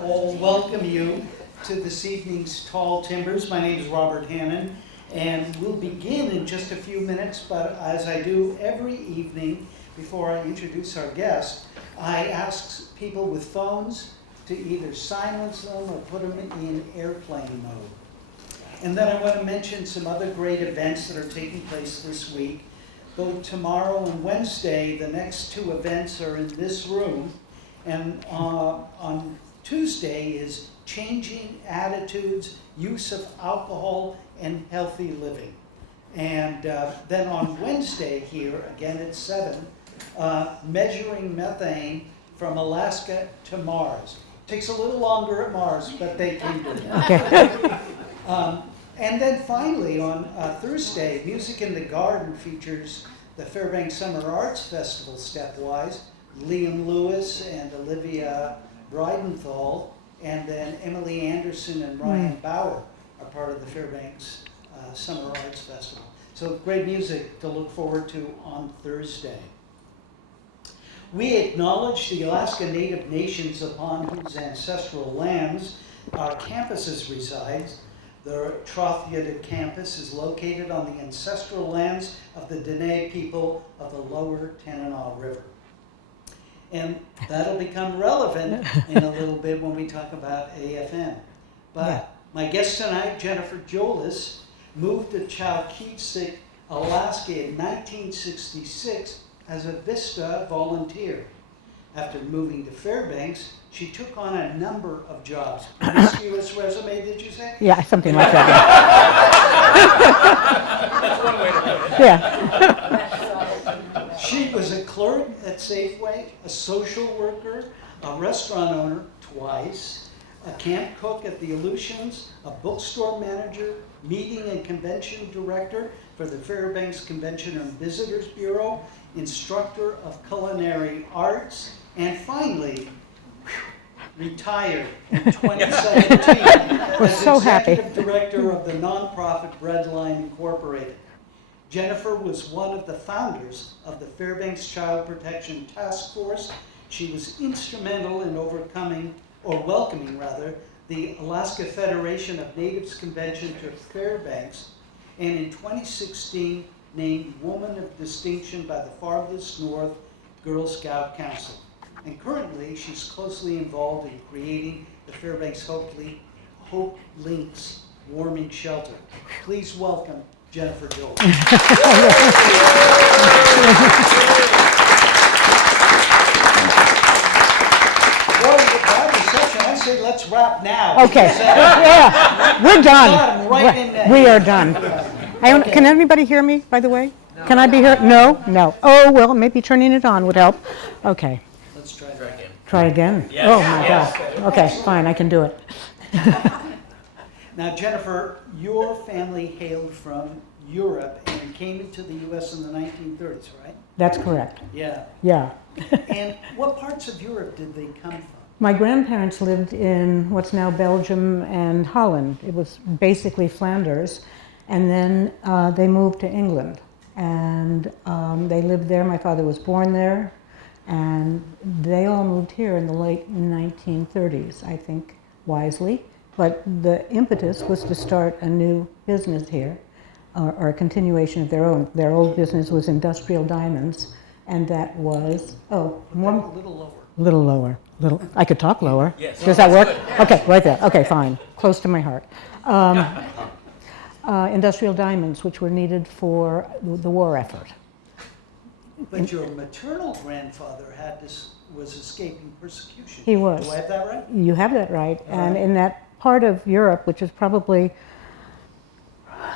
I'll welcome you to this evening's Tall Timbers. My name is Robert Hannon, and we'll begin in just a few minutes, but as I do every evening before I introduce our guest, I ask people with phones to either silence them or put them in airplane mode. And then I want to mention some other great events that are taking place this week. Both tomorrow and Wednesday, the next two events are in this room, and on Tuesday is Changing Attitudes, Use of Alcohol, and Healthy Living. And then on Wednesday here, again at 7, Measuring Methane from Alaska to Mars. Takes a little longer at Mars, but they can do it. Okay. And then finally on Thursday, Music in the Garden features the Fairbanks Summer Arts Festival stepwise, Liam Lewis and Olivia Breidenthal, and then Emily Anderson and Ryan Bauer are part of the Fairbanks Summer Arts Festival. So great music to look forward to on Thursday. We acknowledge the Alaska Native Nations upon whose ancestral lands our campuses reside. The Trothyada campus is located on the ancestral lands of the Dene people of the lower Tanana River. And that'll become relevant in a little bit when we talk about AFN. But my guest tonight, Jennnifer Jolis, moved to Chalkyitsik, Alaska in 1966 as a VISTA volunteer. After moving to Fairbanks, she took on a number of jobs. Promiscuous resume, did you say? Yeah, something like that. That's one way to put it. Yeah. She was a clerk at Safeway, a social worker, a restaurant owner twice, a camp cook at the Aleutians, a bookstore manager, meeting and convention director for the Fairbanks Convention and Visitors Bureau, instructor of culinary arts, and finally, retired in 2017 as so happy. executive director of the nonprofit Breadline Incorporated. Jennnifer was one of the founders of the Fairbanks Child Protection Task Force. She was instrumental in welcoming the Alaska Federation of Natives Convention to Fairbanks, and in 2016 named Woman of Distinction by the Farthest North Girl Scout Council. And currently, she's closely involved in creating the Fairbanks HopeLink's warming shelter. Please welcome Jennnifer Jolis. Boy, that reception, I say let's wrap now. Okay. Yeah, we're done. Right in there. We are done. Can everybody hear me, by the way? No. Can I be heard? No? No. Oh, well, maybe turning it on would help. Okay. Let's try again. Try again? Yes. Oh, my Yes. God. Okay, fine, I can do it. Now, Jennnifer, your family hailed from Europe and came into the U.S. in the 1930s, right? That's correct. Yeah. Yeah. And what parts of Europe did they come from? My grandparents lived in what's now Belgium and Holland. It was basically Flanders. And then they moved to England. And they lived there. My father was born there. And they all moved here in the late 1930s, I think, wisely. But the impetus was to start a new business here, or a continuation of their own. Their old business was industrial diamonds, and that was, A little lower. little lower. I could talk lower. Yes. Does that work? Good. Okay, right there. Okay, fine. Close to my heart. Industrial diamonds, which were needed for the war effort. But your maternal grandfather was escaping persecution. He was. Do I have that right? You have that right. And in that part of Europe, which is probably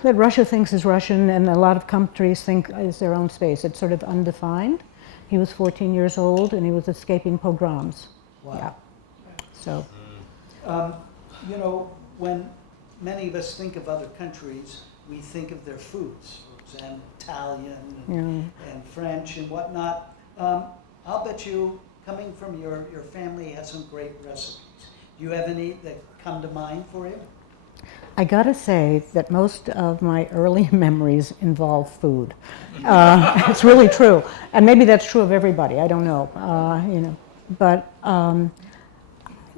that Russia thinks is Russian and a lot of countries think is their own space, it's sort of undefined. He was 14 years old and he was escaping pogroms. Wow. Yeah. So. When many of us think of other countries, we think of their foods. For example, Italian and French and whatnot. I'll bet you, coming from your family, has some great recipes. Do you have any that come to mind for you? I gotta say that most of my early memories involve food. It's really true, and maybe that's true of everybody. I don't know, But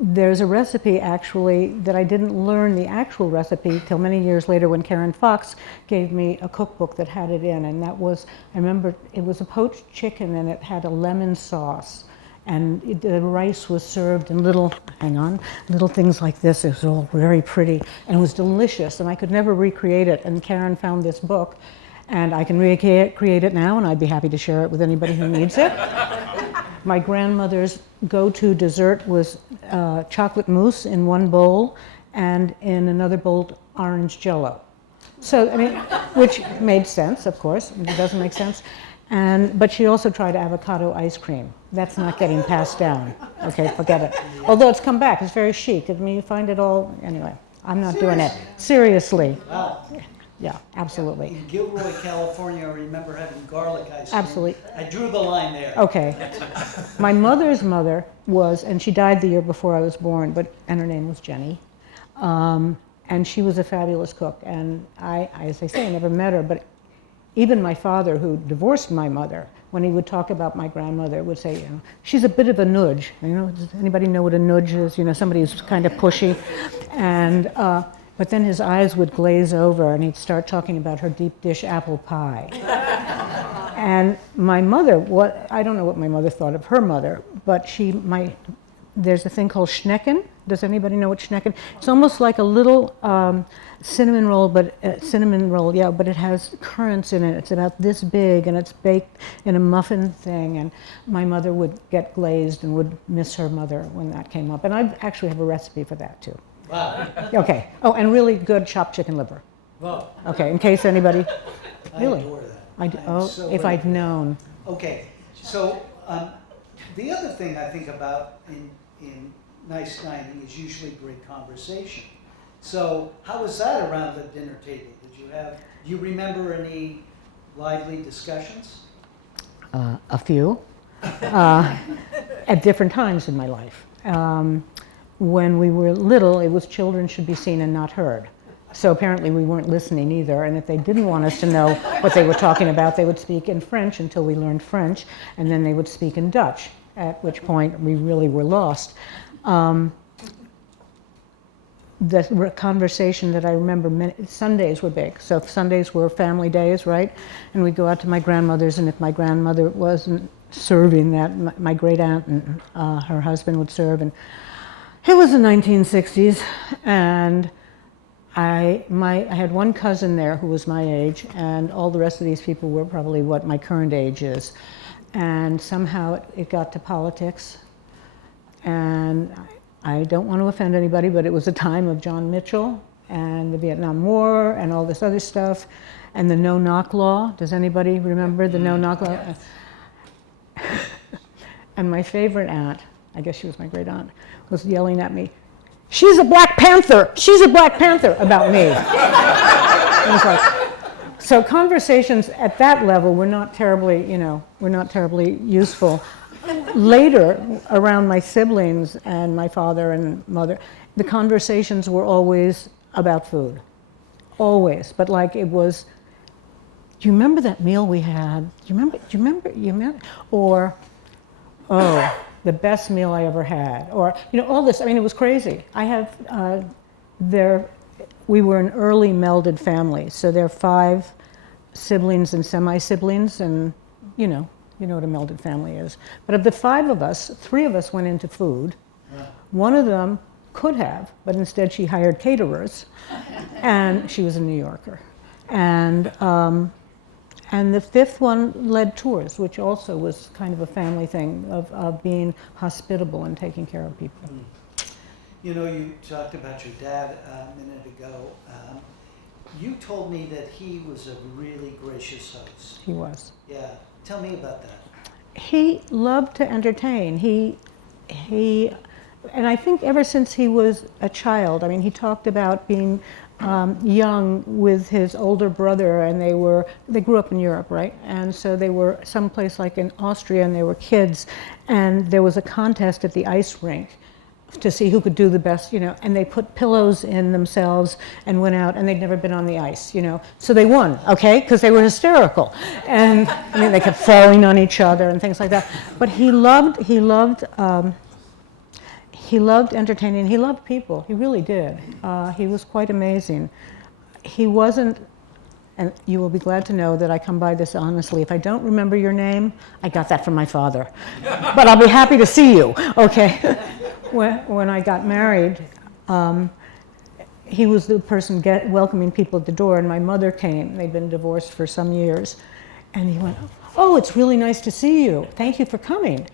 there's a recipe actually that I didn't learn the actual recipe till many years later when Karen Fox gave me a cookbook that had it in, and that was, I remember it was a poached chicken and it had a lemon sauce, and the rice was served in little, little things like this. It was all very pretty and it was delicious, and I could never recreate it, and Karen found this book and I can recreate it now, and I'd be happy to share it with anybody who needs it. My grandmother's go-to dessert was chocolate mousse in one bowl, and in another bowl, orange jello. So, I mean, which made sense, of course. It doesn't make sense. But she also tried avocado ice cream. That's not getting passed down. Okay, forget it. Although it's come back, it's very chic. I mean, you find it all, anyway, I'm not doing it. Seriously. Wow. Yeah, absolutely. In Gilroy, California, I remember having garlic ice cream. Absolutely. I drew the line there. Okay. My mother's mother was, and she died the year before I was born, and her name was Jenny. And she was a fabulous cook. And I, as I say, I never met her, but even my father, who divorced my mother, when he would talk about my grandmother, would say, you know, she's a bit of a nudge. You know, does anybody know what a nudge is? You know, somebody who's kind of pushy. And, but then his eyes would glaze over and he'd start talking about her deep dish apple pie. And my mother, I don't know what my mother thought of her mother, but there's a thing called schnecken. Does anybody know what schnecken? It's almost like a little cinnamon roll, but it has currants in it. It's about this big and it's baked in a muffin thing. And my mother would get glazed and would miss her mother when that came up. And I actually have a recipe for that too. Wow. Okay. Oh, and really good chopped chicken liver. Wow. Okay, in case anybody. Really? I adore that. Oh, if I'd known. Okay, so the other thing I think about in nice dining is usually great conversation. So how was that around the dinner table? Do you remember any lively discussions? A few, at different times in my life. When we were little, it was children should be seen and not heard. So apparently we weren't listening either, and if they didn't want us to know what they were talking about, they would speak in French until we learned French, and then they would speak in Dutch, at which point we really were lost. The conversation that I remember, Sundays were big. So Sundays were family days, right? And we'd go out to my grandmother's, and if my grandmother wasn't serving that, my great aunt and her husband would serve. And it was the 1960s, and I had one cousin there who was my age, and all the rest of these people were probably what my current age is. And somehow it got to politics, and I don't want to offend anybody, but it was a time of John Mitchell and the Vietnam War and all this other stuff, and the no-knock law. Does anybody remember the no-knock law? And my favorite aunt, I guess she was my great aunt, was yelling at me, "She's a Black Panther! She's a Black Panther!" about me. I was like, so conversations at that level were not terribly useful. Later, around my siblings and my father and mother, the conversations were always about food. Always. But like it was, do you remember that meal we had? Do you remember? Or, oh, the best meal I ever had. Or, all this. I mean, it was crazy. I have, we were an early melded family. So there are 5 siblings and semi-siblings, and you know what a melded family is. But of the 5 of us, 3 of us went into food. One of them could have, but instead she hired caterers, and she was a New Yorker. And the 5th one led tours, which also was kind of a family thing of being hospitable and taking care of people. You talked about your dad a minute ago. You told me that he was a really gracious host. He was. Yeah. Tell me about that. He loved to entertain. And I think ever since he was a child, I mean, he talked about being young with his older brother, and they grew up in Europe, right? And so they were someplace like in Austria, and they were kids, and there was a contest at the ice rink to see who could do the best, and they put pillows in themselves and went out, and they'd never been on the ice, so they won, okay, because they were hysterical, and I mean they kept falling on each other and things like that. But he loved he loved entertaining. He loved people. He really did. He was quite amazing. He wasn't, and you will be glad to know that I come by this honestly. If I don't remember your name, I got that from my father. But I'll be happy to see you, okay? When I got married, he was the person welcoming people at the door, and my mother came. They'd been divorced for some years. And he went, "Oh, it's really nice to see you. Thank you for coming."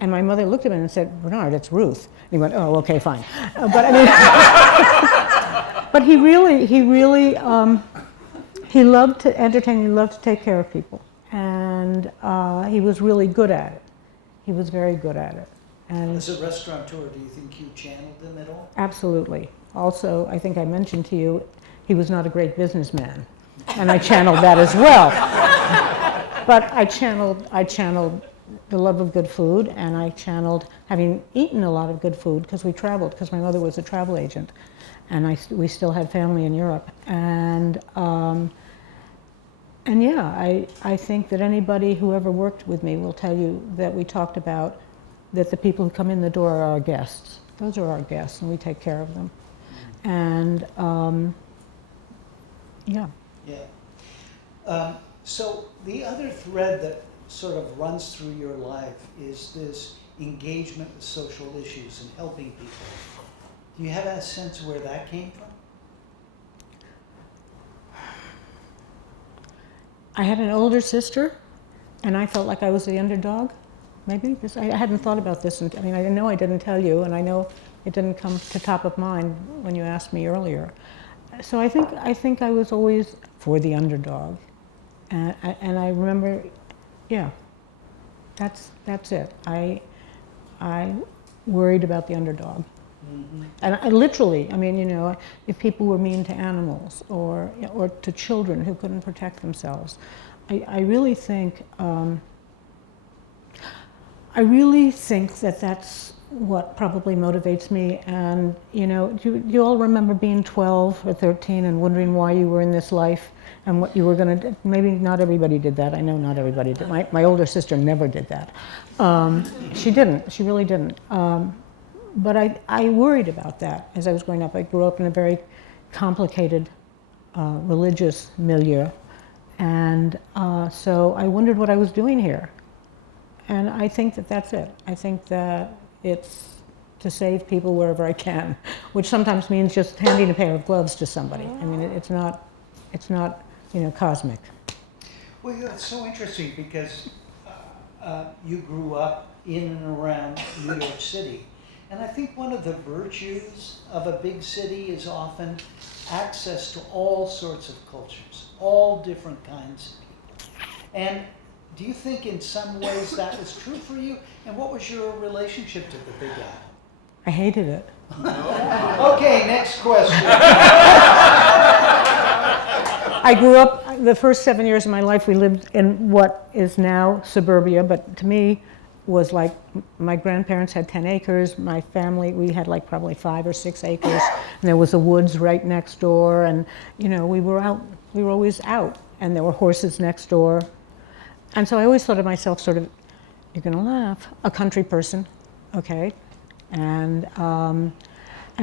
And my mother looked at him and said, "Bernard, it's Ruth." And he went, "Oh, okay, fine." But I mean, but he loved to entertain. He loved to take care of people, and he was really good at it. He was very good at it. And as a restaurateur, do you think you channeled him at all? Absolutely. Also, I think I mentioned to you, he was not a great businessman, and I channeled that as well. But I channeled the love of good food, and I channeled having eaten a lot of good food because we traveled, because my mother was a travel agent, and we still had family in Europe. And yeah, I think that anybody who ever worked with me will tell you that we talked about that the people who come in the door are our guests. Those are our guests, and we take care of them. And yeah. Yeah. So the other thread that sort of runs through your life is this engagement with social issues and helping people. Do you have a sense of where that came from? I had an older sister, and I felt like I was the underdog. Maybe I hadn't thought about this. And, I mean, I know I didn't tell you, and I know it didn't come to top of mind when you asked me earlier. So I think I was always for the underdog, and I remember, yeah, that's it. I worried about the underdog. Mm-hmm. And I literally, I mean, you know, if people were mean to animals or to children who couldn't protect themselves, I really think that that's what probably motivates me. And you know, do you all remember being 12 or 13 and wondering why you were in this life and what you were going to do? Maybe not everybody did that. I know not everybody did. My older sister never did that. She didn't. She really didn't. But I worried about that as I was growing up. I grew up in a very complicated religious milieu. And so I wondered what I was doing here. And I think that that's it. I think that it's to save people wherever I can, which sometimes means just handing a pair of gloves to somebody. I mean, it's not, you know, cosmic. Well, it's so interesting because you grew up in and around New York City. And I think one of the virtues of a big city is often access to all sorts of cultures, all different kinds of people. And do you think in some ways that was true for you? And what was your relationship to the Big Apple? I hated it. Okay, next question. I grew up, the first 7 years of my life, we lived in what is now suburbia, but to me was like, my grandparents had 10 acres, my family, we had like probably 5 or 6 acres, and there was a woods right next door, and you know, we were always out, and there were horses next door. And so I always thought of myself sort of, you're gonna laugh, a country person, okay? And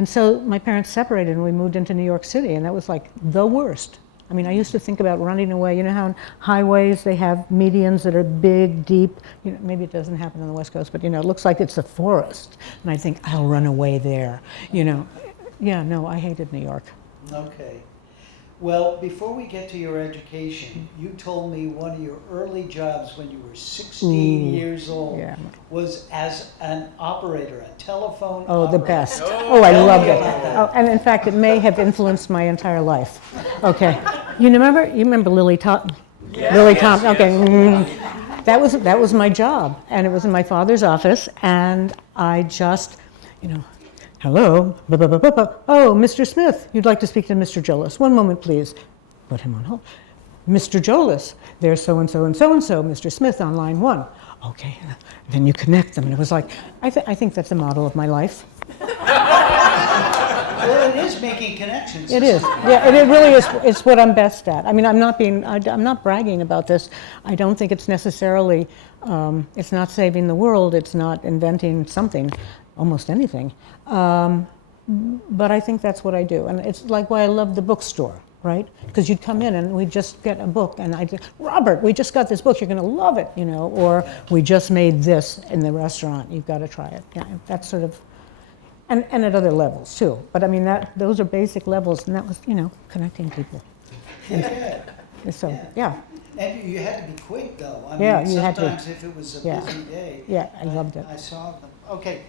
so my parents separated and we moved into New York City, and that was like the worst. I mean, I used to think about running away. You know how on highways they have medians that are big, deep, you know, maybe it doesn't happen on the West Coast, but you know, it looks like it's a forest. And I think, I'll run away there, you know. Yeah, no, I hated New York. Okay. Well, before we get to your education, you told me one of your early jobs when you were 16 years old was as an operator, a telephone operator. The best. Oh, I loved it. Oh, and in fact, it may have influenced my entire life. Okay. You remember Lily Thompson? Yes. Lily Thompson. Okay. Yes. That was my job, and it was in my father's office, and I just, you know, hello, oh, Mr. Smith, you'd like to speak to Mr. Jolis. 1 moment, please. Put him on hold. Mr. Jolis, there's so-and-so and so-and-so, Mr. Smith on line 1. Okay, then you connect them. And it was like, I think that's a model of my life. Well, it is making connections. It is, yeah, and it really is, it's what I'm best at. I mean, I'm not bragging about this. I don't think it's necessarily, it's not saving the world, it's not inventing something. almost anything. But I think that's what I do. And it's like why I love the bookstore, right? Because you'd come in and we'd just get a book and I'd say, Robert, we just got this book, you're gonna love it, you know, or we just made this in the restaurant, you've gotta try it. Yeah, that's sort of, and at other levels too. But I mean, those are basic levels, and that was, you know, connecting people. Yeah. And so, yeah. And you had to be quick, though. I Yeah, mean, you had to. sometimes if it was a Yeah. busy day. Yeah, I loved it. I saw them. Okay,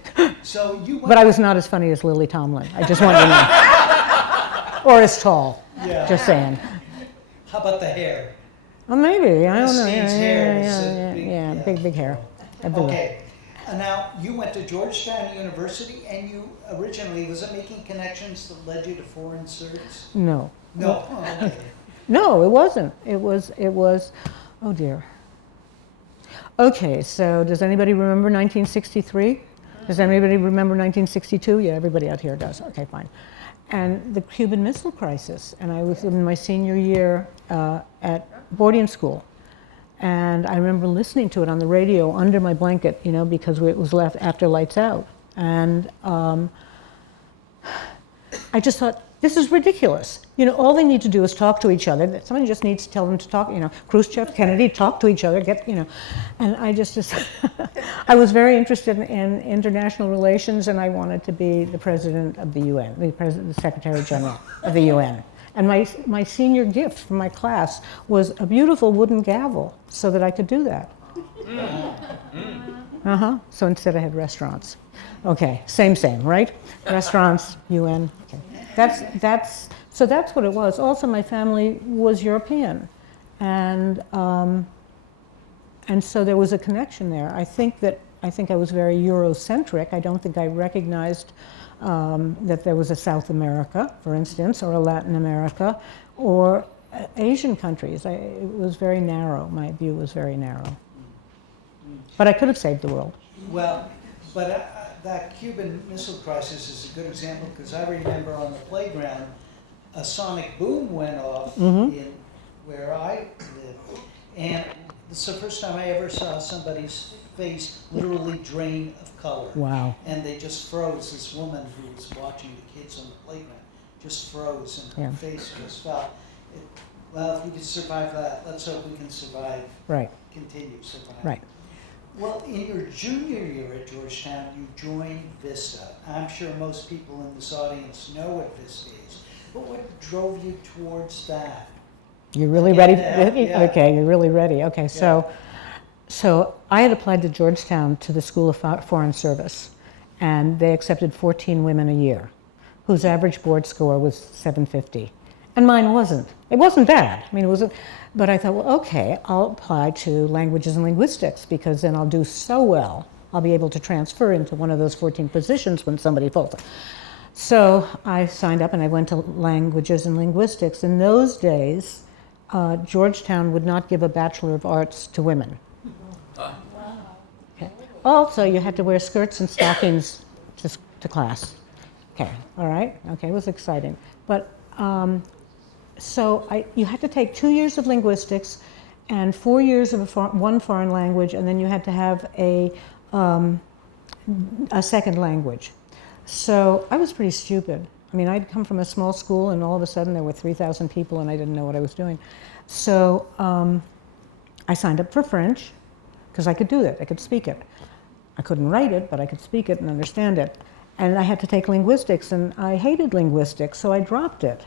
so you went. But I was not as funny as Lily Tomlin, I just wanted to know. Or as tall, Yeah. just saying. How about the hair? Well, maybe, I don't know. Steve's hair is a big- yeah, yeah. big hair. Everywhere. Okay, now you went to Georgetown University, and you originally, was it making connections that led you to foreign service? No. No. Oh, okay. No, it wasn't. It was, oh dear. Okay, so does anybody remember 1963? Does anybody remember 1962? Yeah, everybody out here does. Okay, fine. And the Cuban Missile Crisis, and I was in my senior year at boarding school. And I remember listening to it on the radio under my blanket, you know, because it was left after lights out. And I just thought, this is ridiculous. You know, all they need to do is talk to each other. Somebody just needs to tell them to talk, you know, Khrushchev, Kennedy, talk to each other, get, you know. And I just I was very interested in international relations, and I wanted to be the president of the UN, the Secretary General of the UN. And my senior gift from my class was a beautiful wooden gavel so that I could do that. So instead I had restaurants. Okay, same, right? Restaurants, UN, okay. So that's what it was. Also, my family was European, and so there was a connection there. I think I was very Eurocentric. I don't think I recognized that there was a South America, for instance, or a Latin America, or Asian countries. It was very narrow. My view was very narrow. But I could have saved the world. Well, but that Cuban Missile Crisis is a good example, because I remember on the playground, a sonic boom went off in where I live. And it's the first time I ever saw somebody's face literally drain of color. Wow. And they just froze. This woman who was watching the kids on the playground just froze, and her face just fell. Well, if we can survive that, let's hope we can survive. Right. Continue surviving. Right. Well, in your junior year at Georgetown, you joined VISTA. I'm sure most people in this audience know what VISTA is, but what drove you towards that? You're really ready? Yeah. Okay, you're really ready. Okay, so I had applied to Georgetown to the School of Foreign Service, and they accepted 14 women a year, whose average board score was 750. And mine wasn't. It wasn't bad. I mean, it wasn't. But I thought, well, okay, I'll apply to languages and linguistics, because then I'll do so well. I'll be able to transfer into one of those 14 positions when somebody falls. So I signed up and I went to languages and linguistics. In those days, Georgetown would not give a Bachelor of Arts to women. Okay. Also, you had to wear skirts and stockings to class. Okay, all right, okay, it was exciting. But so you had to take 2 years of linguistics and 4 years of one foreign language, and then you had to have a second language. So I was pretty stupid. I mean, I'd come from a small school, and all of a sudden there were 3,000 people, and I didn't know what I was doing. So I signed up for French, because I could do that. I could speak it. I couldn't write it, but I could speak it and understand it. And I had to take linguistics, and I hated linguistics, so I dropped it.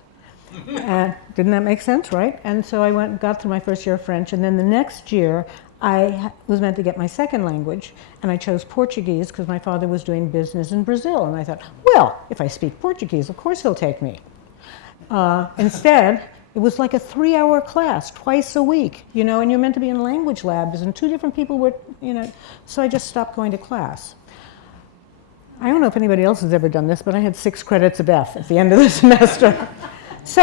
Didn't that make sense, right? And so I got through my first year of French, and then the next year I was meant to get my second language, and I chose Portuguese because my father was doing business in Brazil, and I thought, well, if I speak Portuguese, of course he'll take me. Instead, it was like a 3-hour class twice a week, you know, and you're meant to be in language labs, and 2 different people were, you know, so I just stopped going to class. I don't know if anybody else has ever done this, but I had 6 credits of F at the end of the semester. So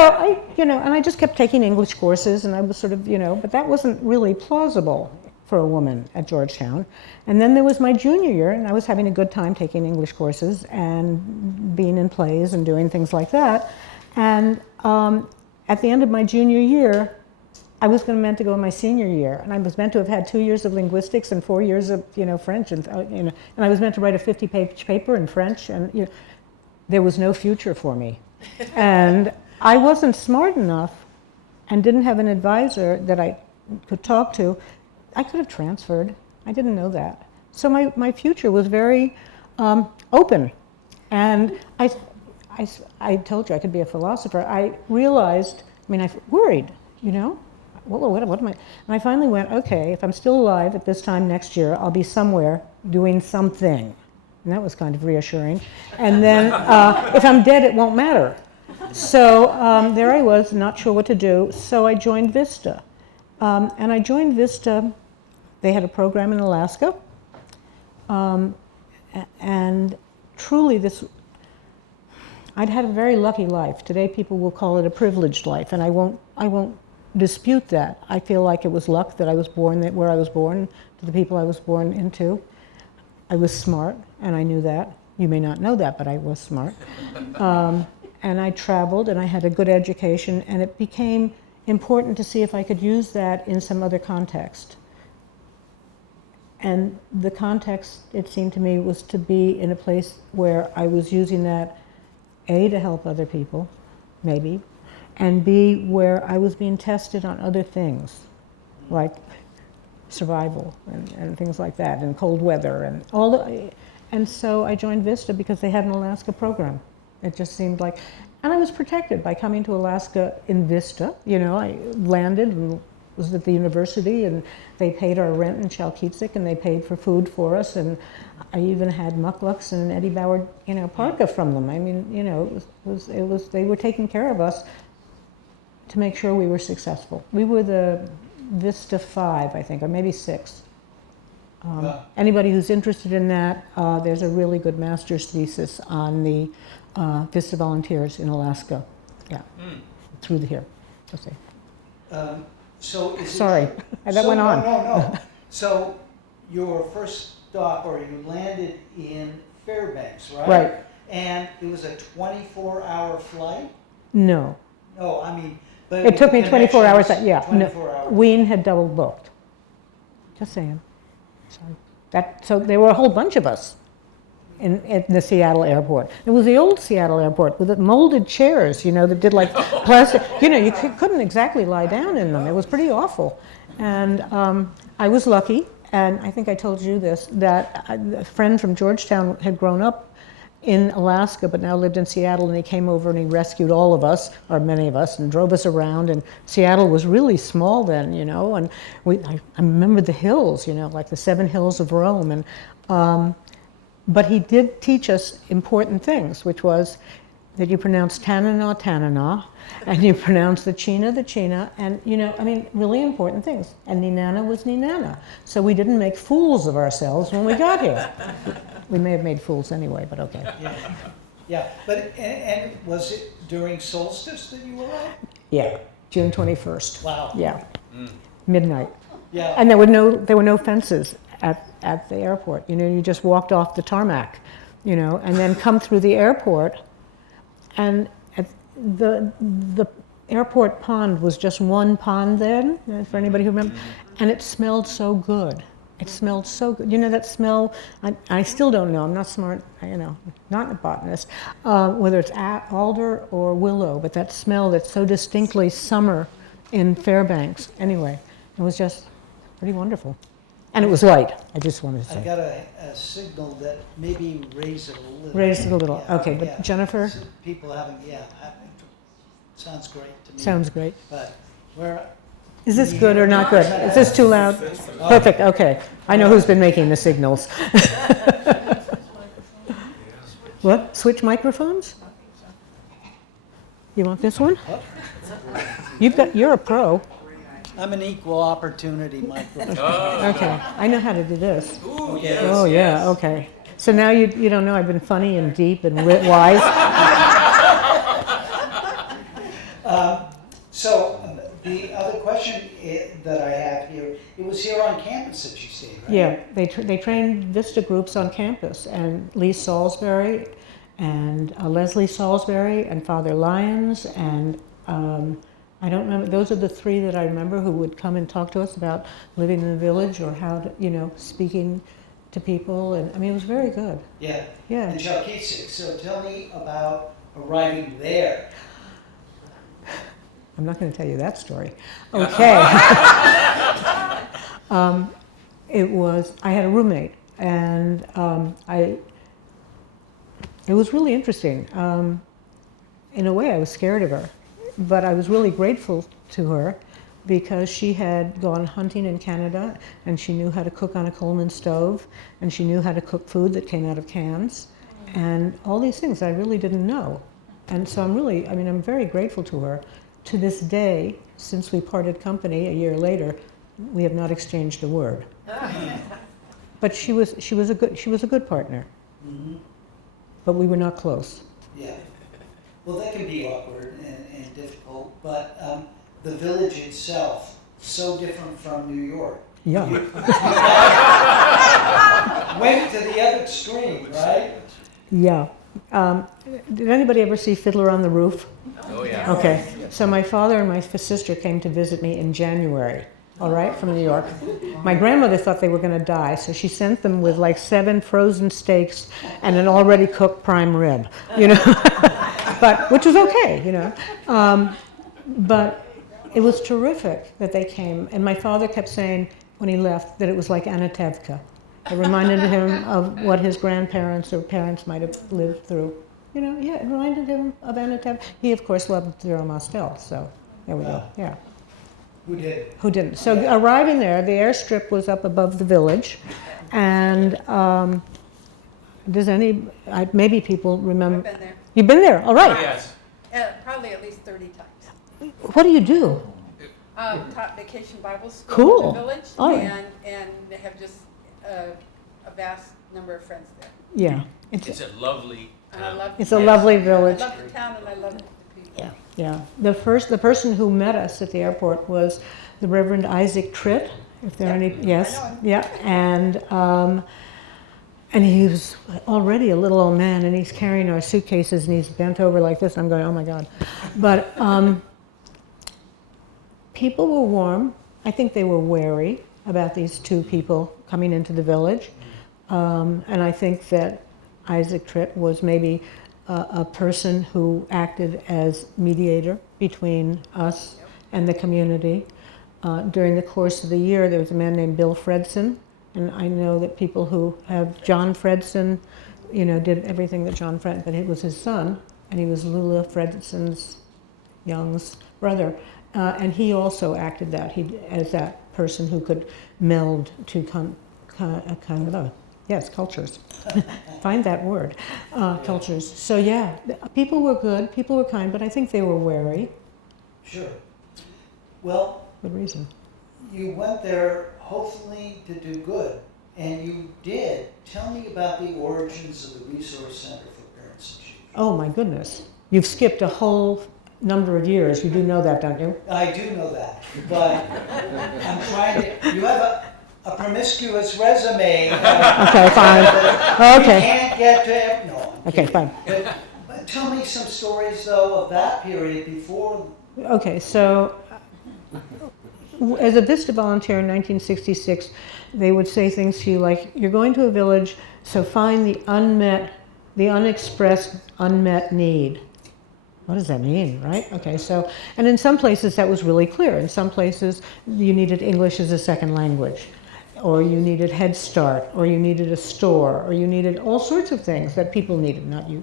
and I just kept taking English courses, and I was sort of, but that wasn't really plausible for a woman at Georgetown. And then there was my junior year, and I was having a good time taking English courses and being in plays and doing things like that. And at the end of my junior year, I was meant to go in my senior year, and I was meant to have had 2 years of linguistics and 4 years of French, and and I was meant to write a 50-page paper in French, and there was no future for me, and I wasn't smart enough, and didn't have an advisor that I could talk to. I could have transferred. I didn't know that, so my future was very open, and I told you I could be a philosopher. I realized, I worried, what am I? And I finally went, okay, if I'm still alive at this time next year, I'll be somewhere doing something. And that was kind of reassuring. And then if I'm dead, it won't matter. So there I was, not sure what to do. So I joined VISTA. And I joined VISTA. They had a program in Alaska. And truly I'd had a very lucky life. Today people will call it a privileged life, and I won't dispute that. I feel like it was luck that I was born where I was born, to the people I was born into. I was smart, and I knew that. You may not know that, but I was smart. And I traveled, and I had a good education, and it became important to see if I could use that in some other context. And the context, it seemed to me, was to be in a place where I was using that, A, to help other people, maybe, and B, where I was being tested on other things, like survival and things like that, and cold weather, and so I joined VISTA because they had an Alaska program. It just seemed like, and I was protected by coming to Alaska in VISTA. I landed and was at the university, and they paid our rent in Chalkyitsik, and they paid for food for us, and I even had mucklucks and an Eddie Bauer, parka from them. It was they were taking care of us to make sure we were successful. We were the VISTA 5, I think, or maybe 6. Anybody who's interested in that, there's a really good master's thesis on the VISTA volunteers in Alaska. Yeah, through here. Let's see. Sorry, that went on. No. So your first stop, or you landed in Fairbanks, right? Right. And it was a 24-hour flight? No. No, but It took me 24 hours. 24 No, hours. Wien had double booked. Just saying. Sorry. So there were a whole bunch of us in the Seattle airport. It was the old Seattle airport with the molded chairs, that did like plastic. You couldn't exactly lie down in them. It was pretty awful. And I was lucky, and I think I told you this, that a friend from Georgetown had grown up in Alaska but now lived in Seattle, and he came over and he rescued all of us, or many of us, and drove us around. And Seattle was really small then, and I remember the hills, like the 7 hills of Rome. And but he did teach us important things, which was that you pronounce Tanana, Tanana, and you pronounce the China, and really important things. And Ninana was Ninana. So we didn't make fools of ourselves when we got here. We may have made fools anyway, but okay. Yeah. But and was it during solstice that you arrived? Yeah, June 21st. Wow. Yeah, midnight. Yeah. And there were no fences at the airport. You just walked off the tarmac, and then come through the airport, and the airport pond was just one pond then, for anybody who remembers, and it smelled so good. It smelled so good. That smell, I still don't know, I'm not smart, not a botanist, whether it's alder or willow, but that smell that's so distinctly summer in Fairbanks. Anyway, it was just pretty wonderful. And it was light, I just wanted to say. I got a signal that maybe raise it a little. Raise it a little, Yeah, okay, but yeah. Jennnifer? People sounds great to me. Sounds great. But where? Is this good or not good? Is this too loud? Perfect, okay. I know who's been making the signals. What, switch microphones? You want this one? You're a pro. I'm an equal opportunity microphone. Okay, I know how to do this. Ooh, yes, Oh, yeah, okay. So now you don't know I've been funny and deep and wise? So the other question that I have here, it was here on campus that you stayed, right? Yeah, they trained VISTA groups on campus, and Lee Salisbury and Leslie Salisbury and Father Lyons and I don't remember. Those are the three that I remember who would come and talk to us about living in the village or how to, speaking to people. And I mean, it was very good. Yeah. Yeah. And Chalkyitsik. So tell me about arriving there. I'm not going to tell you that story. Okay. I had a roommate, and it was really interesting. In a way, I was scared of her, but I was really grateful to her because she had gone hunting in Canada, and she knew how to cook on a Coleman stove, and she knew how to cook food that came out of cans, and all these things I really didn't know. And so I'm very grateful to her. To this day, since we parted company a year later, we have not exchanged a word. But she was a good partner. Mm-hmm. But we were not close. Yeah. Well, that can be awkward and difficult, but the village itself, so different from New York. Yeah. You went to the other extreme, right? Yeah. Did anybody ever see Fiddler on the Roof? Oh, yeah. Okay. So my father and my sister came to visit me in January, all right, from New York. My grandmother thought they were going to die, so she sent them with like 7 frozen steaks and an already cooked prime rib, but which was okay, But it was terrific that they came, and my father kept saying when he left that it was like Anatevka. It reminded him of what his grandparents or parents might have lived through. It reminded him of Anatevka. He, of course, loved Zero Mostel, so there we go, yeah. Who did? Who didn't? So arriving there, the airstrip was up above the village, and maybe people remember. I've been there. You've been there, all right. Yes. Probably at least 30 times. What do you do? Taught vacation Bible school Cool. in the village, Oh. and have just a vast number of friends there. Yeah. It's a lovely And I town. love It's a lovely I village. love the town and I love the people. Yeah. The person who met us at the airport was the Reverend Isaac Tritt. If there are any, yes, I know him. yeah, and he was already a little old man, and he's carrying our suitcases, and he's bent over like this. I'm going, oh my God, but people were warm. I think they were wary about these two people coming into the village, and I think that Isaac Tritt was maybe a person who acted as mediator between us and the community. During the course of the year, there was a man named Bill Fredson, and I know that people who have John Fredson, did everything that John Fredson, but it was his son, and he was Lula Fredson's Young's brother, and he also acted as that person who could meld two cultures. Find that word, cultures. So yeah, people were good, people were kind, but I think they were wary. Sure. Well, Good reason. you went there hopefully to do good, and you did. Tell me about the origins of the Resource Center for Parents and Children. Oh my goodness, you've skipped a whole number of years. You do know that, don't you? I do know that, but I'm trying to. You have a promiscuous resume. Okay, fine. You Okay. can't get to. No. I'm Okay, kidding. fine. But tell me some stories though of that period before. Okay, so as a VISTA volunteer in 1966, they would say things to you like, you're going to a village, so find the unexpressed unmet need. What does that mean, right? Okay, so, and in some places that was really clear. In some places you needed English as a second language, or you needed Head Start, or you needed a store, or you needed all sorts of things that people needed, not you.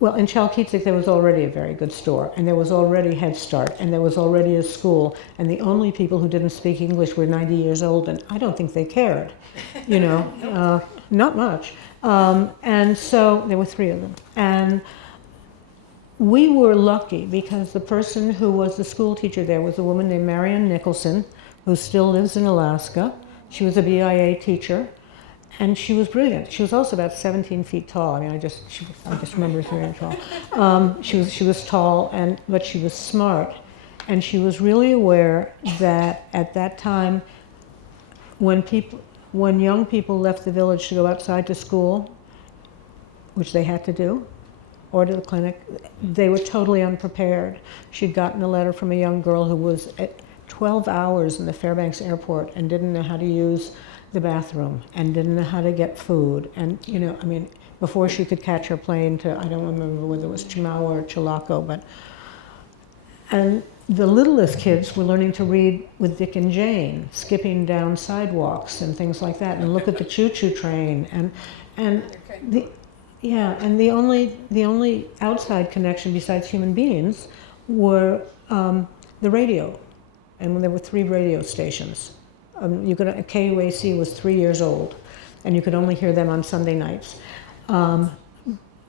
Well, in Chalkyitsik there was already a very good store, and there was already Head Start, and there was already a school, and the only people who didn't speak English were 90 years old, and I don't think they cared, not much. And so there were 3 of them. And we were lucky because the person who was the school teacher there was a woman named Marion Nicholson, who still lives in Alaska. She was a BIA teacher, and she was brilliant. She was also about 17 feet tall. I mean, I just remember her very tall. She was tall, but she was smart, and she was really aware that at that time, when young people left the village to go outside to school, which they had to do, or to the clinic. They were totally unprepared. She'd gotten a letter from a young girl who was at 12 hours in the Fairbanks airport and didn't know how to use the bathroom and didn't know how to get food. And, you know, I mean, before she could catch her plane to, I don't remember whether it was Chimau or Chilocco, but, and the littlest kids were learning to read with Dick and Jane, skipping down sidewalks and things like that, and look at the choo-choo train. And the only outside connection besides human beings were the radio. And when there were 3 radio stations. KUAC was 3 years old, and you could only hear them on Sunday nights.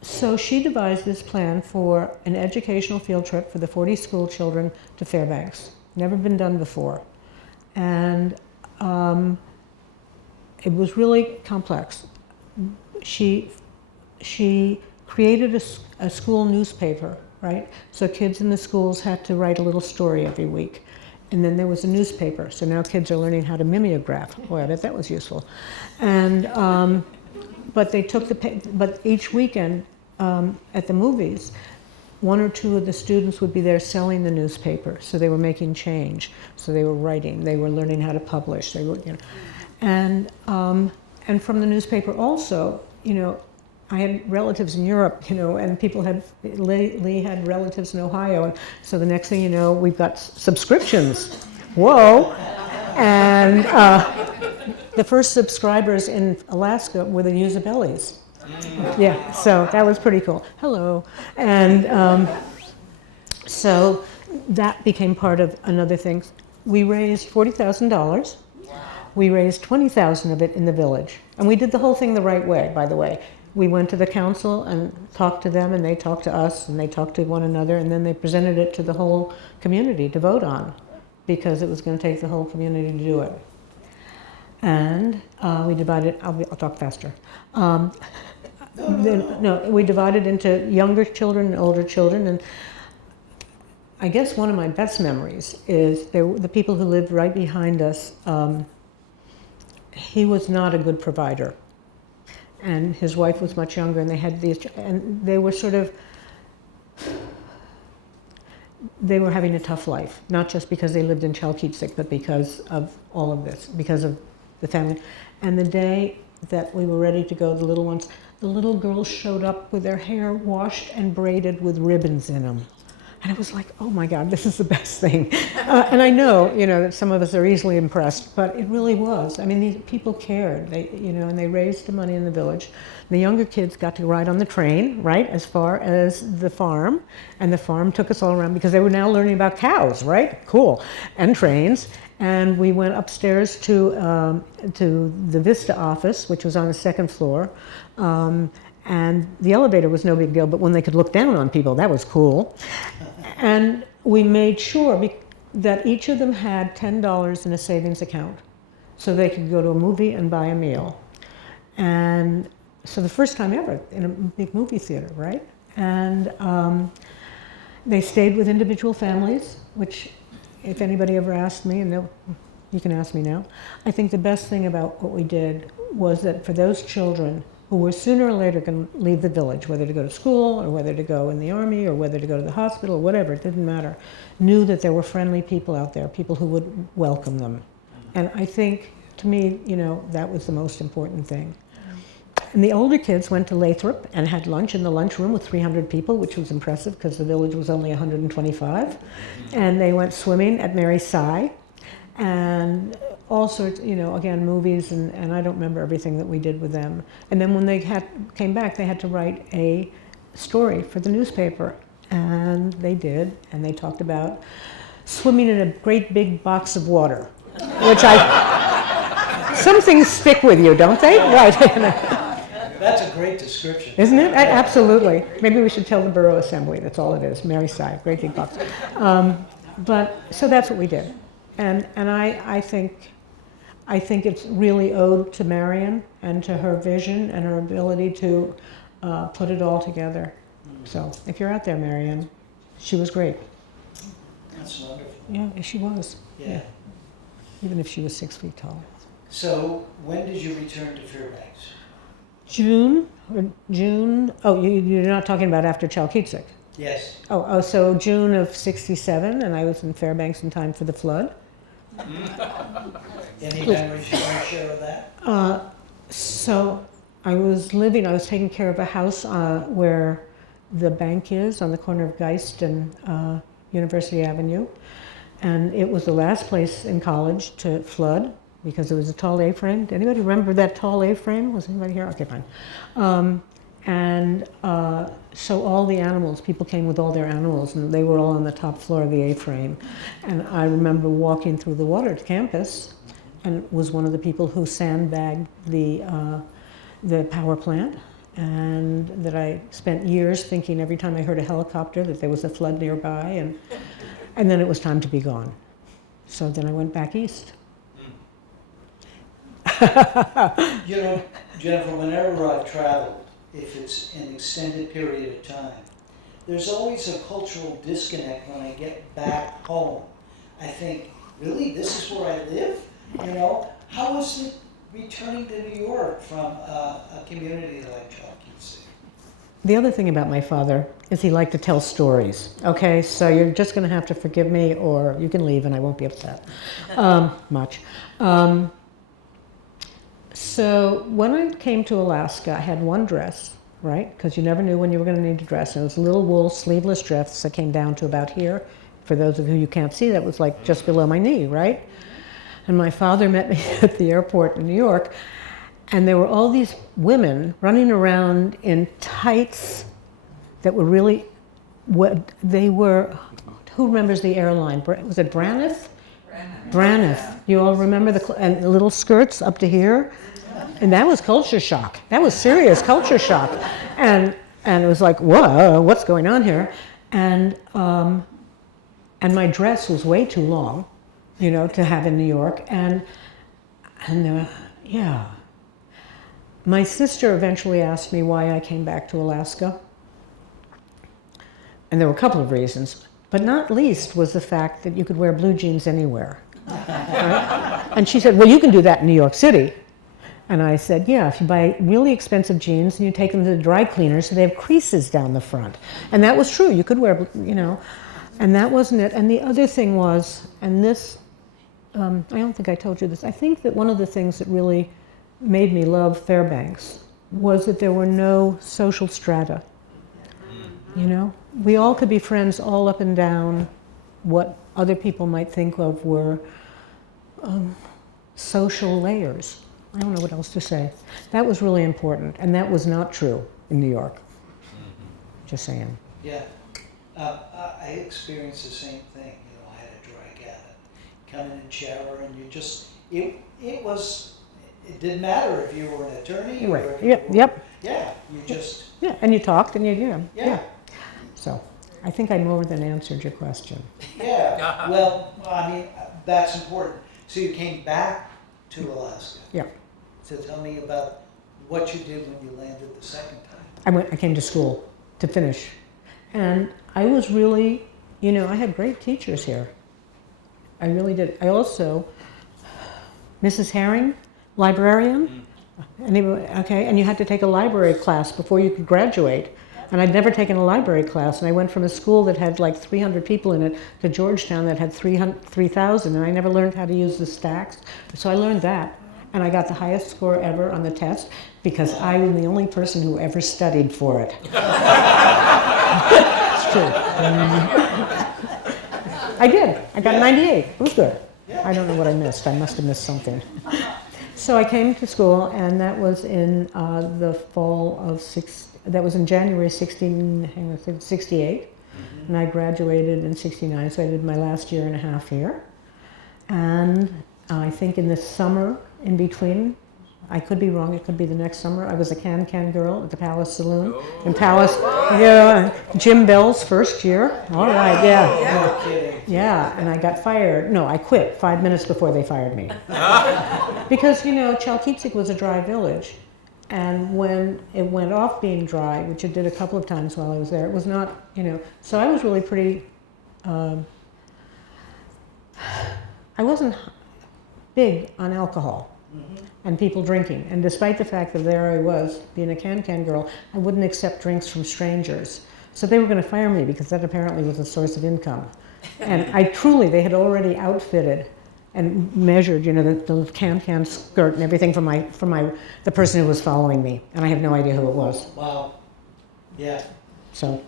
So she devised this plan for an educational field trip for the 40 school children to Fairbanks. Never been done before. And it was really complex. She created a school newspaper, right? So kids in the schools had to write a little story every week. And then there was a newspaper. So now kids are learning how to mimeograph. Boy, I bet that was useful. And but they took but each weekend at the movies, 1 or 2 of the students would be there selling the newspaper. So they were making change. So they were writing. They were learning how to publish. They were, you know, and from the newspaper also, you know, I had relatives in Europe, you know, and people had, Lee had relatives in Ohio, and so the next thing you know, we've got subscriptions. Whoa! And the first subscribers in Alaska were the Usabellis. Yeah, so that was pretty cool. Hello. And so that became part of another thing. We raised $40,000. We raised $20,000 of it in the village. And we did the whole thing the right way, by the way. We went to the council and talked to them, and they talked to us, and they talked to one another, and then they presented it to the whole community to vote on, because it was going to take the whole community to do it. And we divided, I'll talk faster. We divided into younger children and older children, and I guess one of my best memories is the people who lived right behind us. He was not a good provider. And his wife was much younger, and they had these, and they were they were having a tough life, not just because they lived in Chalkyitsik, but because of all of this, because of the family. And the day that we were ready to go, the little girls showed up with their hair washed and braided with ribbons in them. And it was like, oh my God, this is the best thing. And I know, you know, that some of us are easily impressed, but it really was. I mean, these people cared, and they raised the money in the village. The younger kids got to ride on the train, right, as far as the farm. And the farm took us all around because they were now learning about cows, right? Cool. And trains. And we went upstairs to the VISTA office, which was on the 2nd floor. And the elevator was no big deal, but when they could look down on people, that was cool. And we made sure that each of them had $10 in a savings account so they could go to a movie and buy a meal. And so the first time ever in a big movie theater, right? And they stayed with individual families, which if anybody ever asked me, and you can ask me now, I think the best thing about what we did was that for those children who were sooner or later going to leave the village, whether to go to school or whether to go in the army or whether to go to the hospital or whatever, it didn't matter, knew that there were friendly people out there, people who would welcome them. And I think, to me, you know, that was the most important thing. And the older kids went to Lathrop and had lunch in the lunchroom with 300 people, which was impressive because the village was only 125. And they went swimming at Mary Sy. And all sorts, you know, again, movies, and I don't remember everything that we did with them. And then when they came back, they had to write a story for the newspaper. And they did, and they talked about swimming in a great big box of water, which some things stick with you, don't they? Right. That's a great description. Isn't it? Absolutely. Maybe we should tell the Borough Assembly, that's all it is, Mary Sy, great big box. But, so that's what we did. And I think it's really owed to Marion and to her vision and her ability to put it all together. So if you're out there, Marion, she was great. That's wonderful. Yeah, she was. Yeah. Even if she was 6 feet tall. So when did you return to Fairbanks? June, oh, you're not talking about after Chalkyitsik. Yes. Oh, so June of '67, and I was in Fairbanks in time for the flood. Any memories you want to share of that? So I was taking care of a house where the bank is on the corner of Geist and University Avenue. And it was the last place in college to flood because it was a tall A-frame. Anybody remember that tall A-frame? Was anybody here? Okay, fine. So all the animals, people came with all their animals, and they were all on the top floor of the A-frame. And I remember walking through the water to campus, and was one of the people who sandbagged the power plant, and that I spent years thinking every time I heard a helicopter that there was a flood nearby, and then it was time to be gone. So then I went back east. You know, Jennnifer, whenever I've traveled, if it's an extended period of time, there's always a cultural disconnect when I get back home. I think, really, this is where I live? You know, how is it returning to New York from a community like Chalkyitsik? The other thing about my father is he liked to tell stories. Okay, so you're just going to have to forgive me, or you can leave and I won't be upset much. So when I came to Alaska, I had one dress, right? Because you never knew when you were going to need a dress. And it was a little wool sleeveless dress that came down to about here. For those of you who can't see, that was like just below my knee, right? And my father met me at the airport in New York, and there were all these women running around in tights that were really, they were, who remembers the airline? Was it Braniff? Braniff. You all remember and the little skirts up to here? And that was culture shock. That was serious culture shock. And it was like, whoa, what's going on here? And my dress was way too long, you know, to have in New York. And yeah. My sister eventually asked me why I came back to Alaska. And there were a couple of reasons, but not least was the fact that you could wear blue jeans anywhere. Right? And she said, well, you can do that in New York City. And I said, yeah, if you buy really expensive jeans and you take them to the dry cleaners so they have creases down the front. And that was true. You could wear, you know, and that wasn't it. And the other thing was, and this, I don't think I told you this, I think that one of the things that really made me love Fairbanks was that there were no social strata. You know, we all could be friends all up and down what other people might think of were social layers. I don't know what else to say. That was really important, and that was not true in New York. Just saying. Yeah, I experienced the same thing. You know, I had a dry cabin, come in and shower, and you just, it didn't matter if you were an attorney. Right. Or if Yep. you were, Yep. Yeah, you just. Yeah, and you talked, and you Yeah. So, I think I more than answered your question. Yeah. Well, I mean, that's important. So you came back to Alaska. Yeah. So tell me about what you did when you landed the second time. I came to school to finish. And I was really, you know, I had great teachers here. I really did. I also, Mrs. Herring, librarian. Anybody, okay, and you had to take a library class before you could graduate. And I'd never taken a library class, and I went from a school that had like 300 people in it to Georgetown that had 3,000, and I never learned how to use the stacks. So I learned that, and I got the highest score ever on the test because I was the only person who ever studied for it. It's true. I did. I got a 98. It was good. I don't know what I missed. I must have missed something. So I came to school, and that was in the fall of that was in January 68, and I graduated in 69, so I did my last year and a half here. And I think in the summer in between, I could be wrong, it could be the next summer, I was a can-can girl at the Palace Saloon. In Palace, yeah, Jim Bell's first year. All right, yeah. Yeah, and I got fired. No, I quit 5 minutes before they fired me. Because, you know, Chalkyitsik was a dry village. And when it went off being dry, which it did a couple of times while I was there, it was not, you know, so I was really pretty, I wasn't big on alcohol. and people drinking. And despite the fact that there I was, being a can-can girl, I wouldn't accept drinks from strangers. So they were going to fire me because that apparently was a source of income. And they had already outfitted and measured, the can-can skirt and everything for the person who was following me. And I have no idea who it was. Wow. Yeah. So,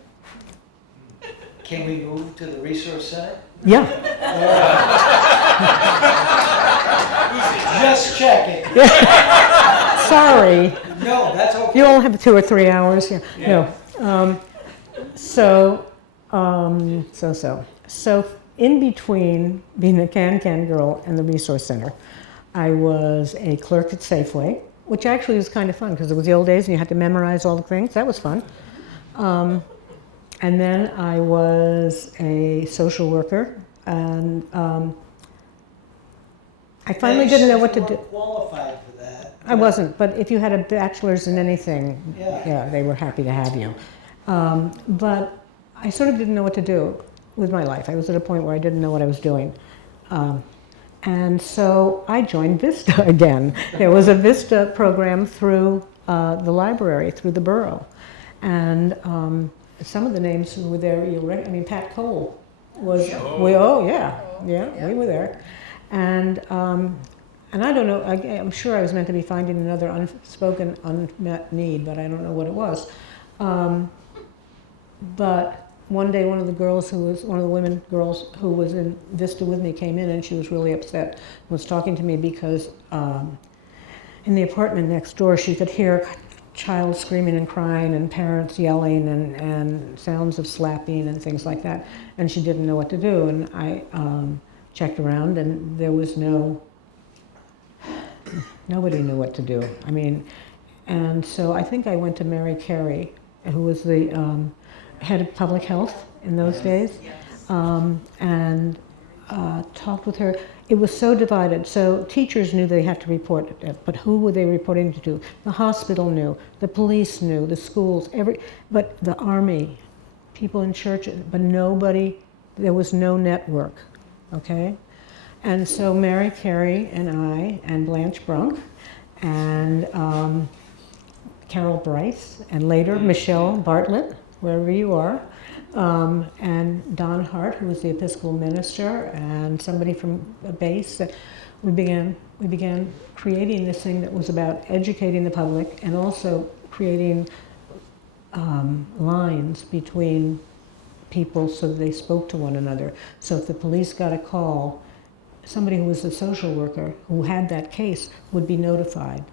Can we move to the resource center? yeah. Just checking. Sorry. No, that's okay. You all have 2 or 3 hours. Yeah. No. So in between being a can-can girl and the resource center, I was a clerk at Safeway, which actually was kind of fun because it was the old days and you had to memorize all the things. That was fun. And then I was a social worker, and I finally didn't know what to do. You weren't qualified for that. I wasn't, but if you had a bachelor's in anything, Yeah. they were happy to have you. But I sort of didn't know what to do with my life. I was at a point where I didn't know what I was doing. And so I joined VISTA again. There was a VISTA program through the library, through the borough. And some of the names who were there, Pat Cole was, we were there. And I don't know, I'm sure I was meant to be finding another unspoken, unmet need, but I don't know what it was. But one day one of the women girls who was in VISTA with me came in and she was really upset, was talking to me because in the apartment next door she could hear child screaming and crying and parents yelling and sounds of slapping and things like that. And she didn't know what to do. And I checked around and there was nobody knew what to do. And so I think I went to Mary Carey, who was the head of public health in those days, and talked with her. It was so divided. So teachers knew they had to report it, but who were they reporting to? The hospital knew, the police knew, the schools, but the army, people in churches, but nobody, there was no network, okay? And so Mary Carey and I and Blanche Brunk and Carol Bryce and later Michelle Bartlett, wherever you are, and Don Hart, who was the Episcopal minister, and somebody from a base. We began creating this thing that was about educating the public and also creating lines between people so that they spoke to one another. So if the police got a call, somebody who was a social worker who had that case would be notified.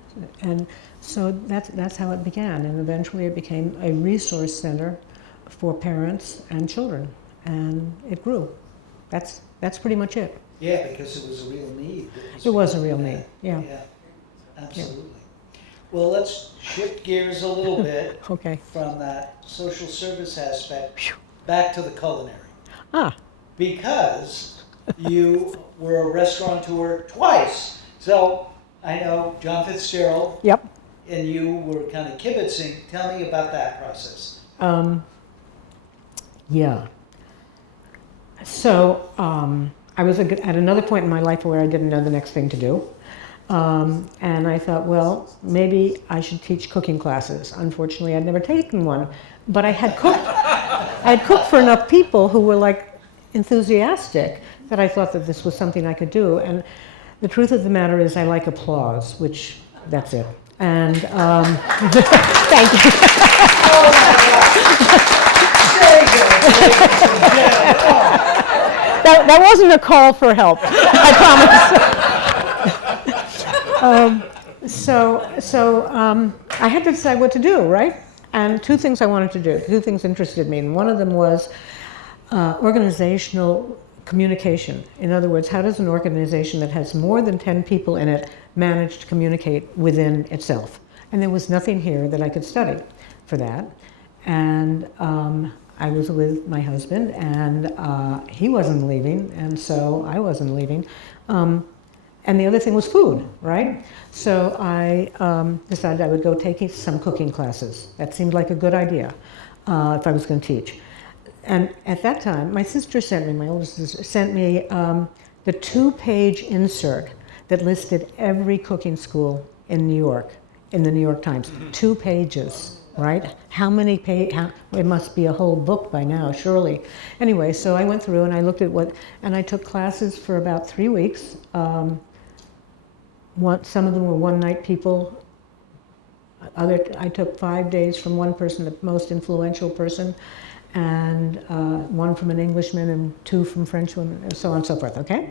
And so that's how it began. And eventually it became a resource center for parents and children, and it grew. That's pretty much it. Yeah, because it was a real need. It was a real need, yeah. Yeah, absolutely. Well, let's shift gears a little bit Okay. from that social service aspect back to the culinary. Ah, Because you were a restaurateur twice. So I know John Fitzgerald yep. and you were kind of kibitzing. Tell me about that process. Yeah. So I was at another point in my life where I didn't know the next thing to do. And I thought, well, maybe I should teach cooking classes. Unfortunately, I'd never taken one, but I had cooked for enough people who were like enthusiastic that I thought that this was something I could do. And the truth of the matter is I like applause, which, that's it. And thank you. That wasn't a call for help, I promise. So I had to decide what to do, right? And two things I wanted to do, two things interested me. And one of them was organizational communication. In other words, how does an organization that has more than 10 people in it manage to communicate within itself? And there was nothing here that I could study for that. And I was with my husband, and he wasn't leaving, and so I wasn't leaving. And the other thing was food, right? So I decided I would go take some cooking classes. That seemed like a good idea if I was going to teach. And at that time, my sister sent me, my oldest sister, sent me the 2-page insert that listed every cooking school in New York, in the New York Times. 2 pages, right? How many pages? It must be a whole book by now, surely. Anyway, so I went through and I looked at and I took classes for about 3 weeks. Some of them were one-night people. I took 5 days from one person, the most influential person, and 1 from an Englishman and 2 from Frenchman, and so on and so forth, okay?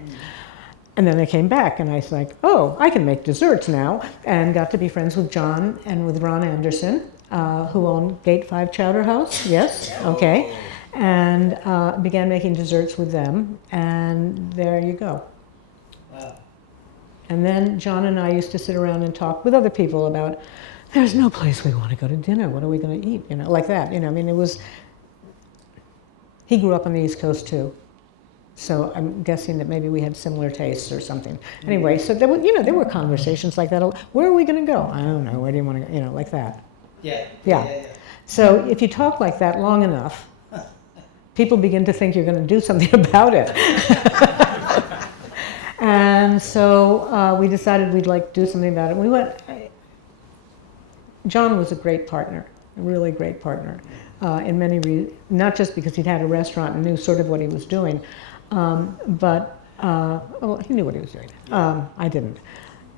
And then I came back and I was like, oh, I can make desserts now, and got to be friends with John and with Ron Anderson, who owned Gate 5 Chowder House, yes, okay, and began making desserts with them, and there you go. Wow. And then John and I used to sit around and talk with other people about, there's no place we want to go to dinner, what are we going to eat, like that, I mean, it was, he grew up on the East Coast too. So I'm guessing that maybe we had similar tastes or something. Anyway, so there were conversations like that. Where are we going to go? I don't know. Where do you want to go? Like that. Yeah. So if you talk like that long enough, people begin to think you're going to do something about it. And so we decided we'd like to do something about it. John was a great partner, a really great partner, in many reasons, not just because he'd had a restaurant and knew sort of what he was doing, but he knew what he was doing. I didn't.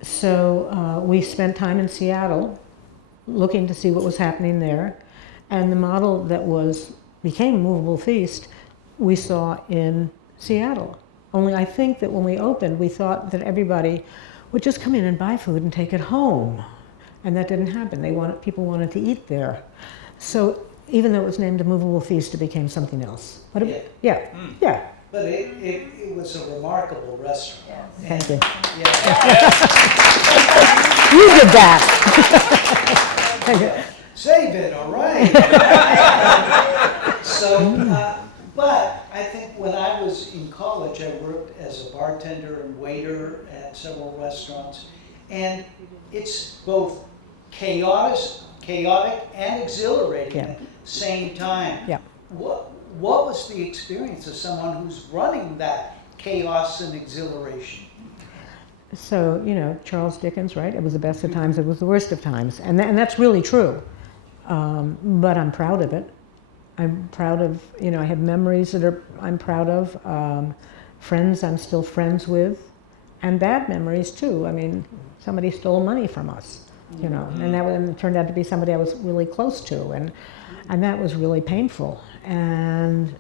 So we spent time in Seattle looking to see what was happening there, and the model that became Movable Feast we saw in Seattle. Only I think that when we opened, we thought that everybody would just come in and buy food and take it home, and that didn't happen. People wanted to eat there. So even though it was named a Movable Feast, it became something else. But yeah. But it was a remarkable restaurant. Thank you. Yeah. You did that. Save it, all right. But I think when I was in college, I worked as a bartender and waiter at several restaurants, and it's both chaotic and exhilarating at the same time. Yeah. What was the experience of someone who's running that chaos and exhilaration? So, Charles Dickens, right? It was the best of times, it was the worst of times. And that's really true. But I'm proud of it. I'm proud of, I have memories I'm proud of, friends I'm still friends with, and bad memories too. I mean, somebody stole money from us, and that turned out to be somebody I was really close to, and that was really painful. And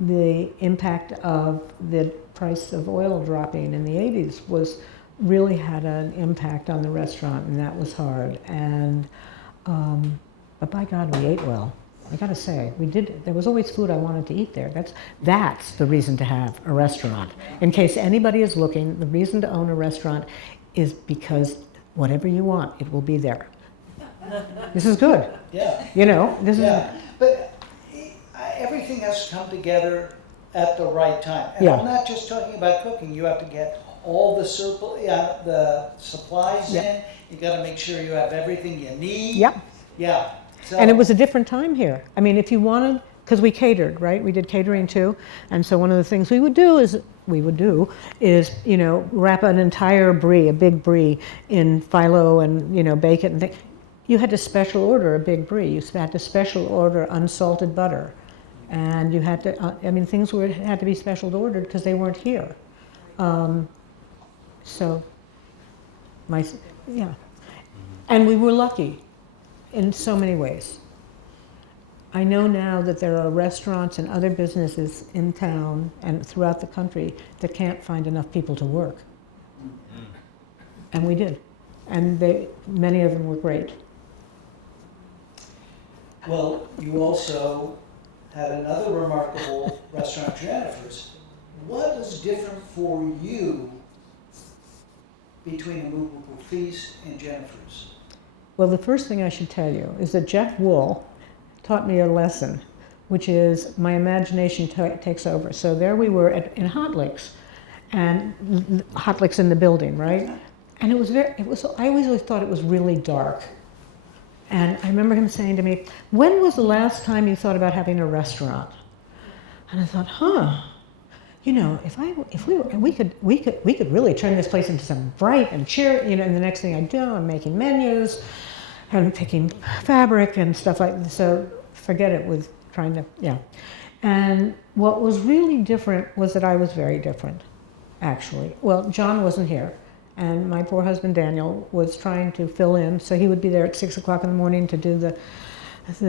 the impact of the price of oil dropping in the 80s really had an impact on the restaurant, and that was hard. And but by God, we ate well. I gotta say, we did. There was always food I wanted to eat there. That's the reason to have a restaurant. In case anybody is looking, the reason to own a restaurant is because whatever you want, it will be there. This is good. Yeah. This is. But everything has to come together at the right time. And I'm not just talking about cooking. You have to get all the supplies in. You got to make sure you have everything you need. Yep. Yeah. So, and it was a different time here. I mean, if you wanted, because we catered, right? We did catering too. And so one of the things we would do is, wrap an entire brie, a big brie, in phyllo and, bake it and things. You had to special order a big brie. You had to special order unsalted butter. And you had to, things had to be special ordered because they weren't here. And we were lucky in so many ways. I know now that there are restaurants and other businesses in town and throughout the country that can't find enough people to work. And we did. And many of them were great. Well, you also had another remarkable restaurant, Jennnifer's. What is different for you between a Movable Feast and Jennnifer's? Well, the first thing I should tell you is that Jeff Wool taught me a lesson, which is my imagination takes over. So there we were in HopeLink, and HopeLink in the building, right? And I always thought it was really dark. And I remember him saying to me, when was the last time you thought about having a restaurant? And I thought, you know, we could really turn this place into some bright and cheer, you know, and the next thing I do, I'm making menus and picking fabric and stuff like this. So forget it with trying to, yeah. And what was really different was that I was very different, actually. Well, John wasn't here, and my poor husband Daniel was trying to fill in, so he would be there at 6 o'clock in the morning to do the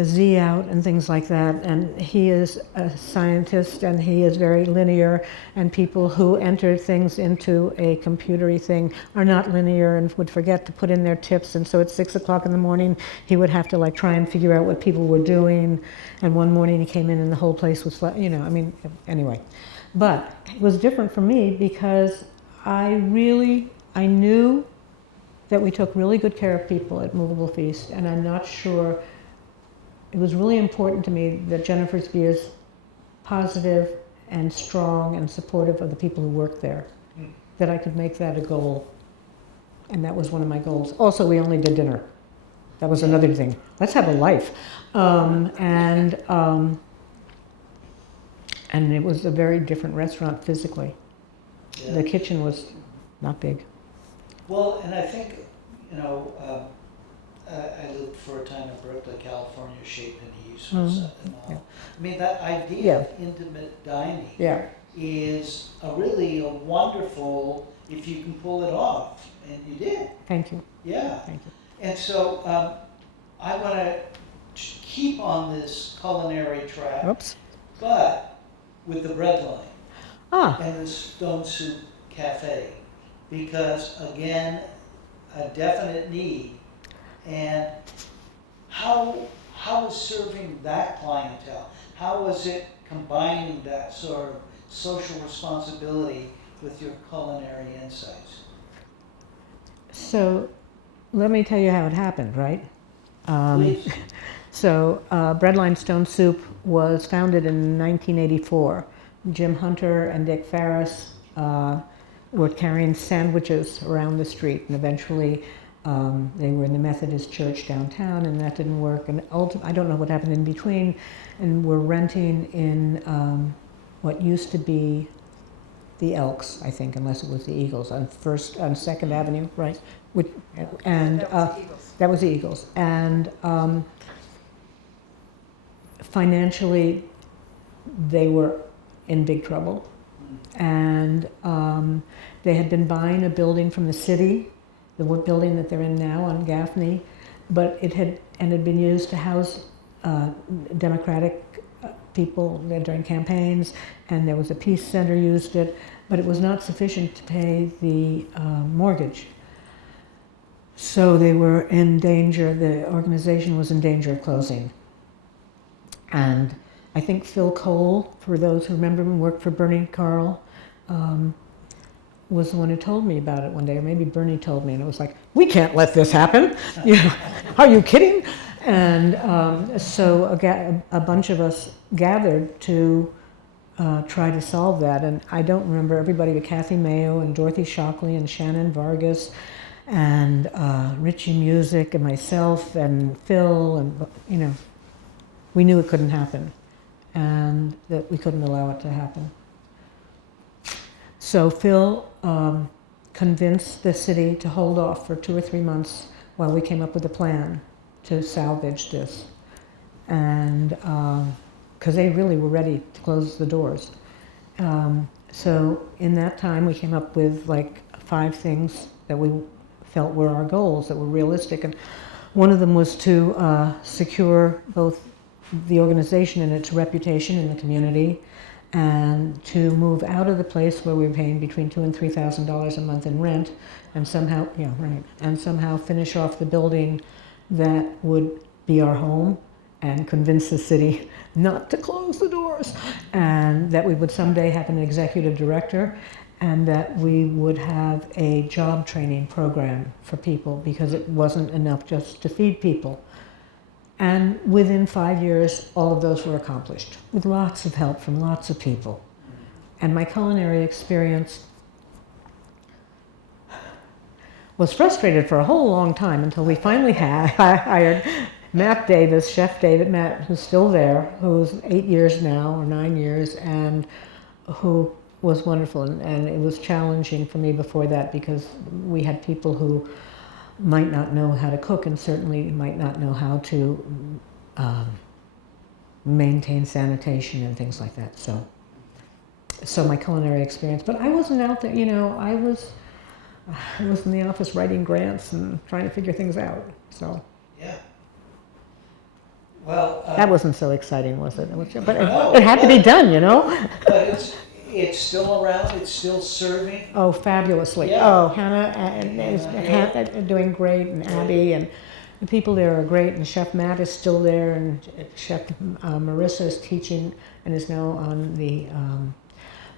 Z out and things like that. And he is a scientist, and he is very linear, and people who enter things into a computery thing are not linear and would forget to put in their tips. And so at 6 o'clock in the morning, he would have to like try and figure out what people were doing. And one morning he came in and the whole place was flat, you know, I mean, anyway. But it was different for me because I knew that we took really good care of people at Movable Feast, and I'm not sure. It was really important to me that Jennifers be as positive and strong and supportive of the people who work there, that I could make that a goal. And that was one of my goals. Also, we only did dinner. That was another thing. Let's have a life. And it was a very different restaurant physically. Yeah. The kitchen was not big. Well, and I think, you know, I lived for a time in Berkeley, California, Chez Panisse and all. Yeah. I mean, that idea Yeah. of intimate dining Yeah. is really a wonderful, if you can pull it off, and you did. Thank you. Yeah. Thank you. And so I want to keep on this culinary track, Oops. but with the bread line Ah. and the Stone Soup Cafe, because again, a definite need. And how was serving that clientele? How was it combining that sort of social responsibility with your culinary insights? So let me tell you how it happened, right? Please. So Breadline Stone Soup was founded in 1984. Jim Hunter and Dick Farris were carrying sandwiches around the street, and eventually they were in the Methodist church downtown, and that didn't work. And I don't know what happened in between, and we're renting in what used to be the Elks, I think, unless it was the Eagles, on 2nd Avenue, right? And That was the Eagles. that was the Eagles. And financially, they were in big trouble. And they had been buying a building from the city, the building that they're in now on Gaffney, but it had been used to house Democratic people during campaigns, and there was a peace center used it, but it was not sufficient to pay the mortgage. So they were in danger, the organization was in danger of closing. And I think Phil Cole, for those who remember him, worked for Bernie Carl, was the one who told me about it one day, or maybe Bernie told me, and it was like, we can't let this happen. You know, are you kidding? And so a bunch of us gathered to try to solve that. And I don't remember everybody, but Kathy Mayo and Dorothy Shockley and Shannon Vargas and Richie Music and myself and Phil, and you know, we knew it couldn't happen and that we couldn't allow it to happen. So Phil convinced the city to hold off for 2 or 3 months while we came up with a plan to salvage this. And because they really were ready to close the doors. So in that time we came up with like 5 things that we felt were our goals, that were realistic. And one of them was to secure both the organization and its reputation in the community, and to move out of the place where we were paying between $2,000 and $3,000 a month in rent, and somehow, and somehow finish off the building that would be our home, and convince the city not to close the doors, and that we would someday have an executive director, and that we would have a job training program for people, because it wasn't enough just to feed people. And within 5 years, all of those were accomplished, with lots of help from lots of people. And my culinary experience was frustrated for a whole long time until we finally hired Matt Davis, Chef David Matt, who's still there, who's 8 years now, or 9 years, and who was wonderful, and it was challenging for me before that because we had people who might not know how to cook and certainly might not know how to maintain sanitation and things like that. So my culinary experience, but I wasn't out there, you know, I was in the office writing grants and trying to figure things out. So Yeah. Well, that wasn't so exciting, was it? But No, it had to be done, you know? but it's still around, it's still serving. Oh, fabulously. Yeah. Oh, Hannah is doing great, and Abby, and the people there are great, and Chef Matt is still there, and Chef Marissa is teaching and is now on the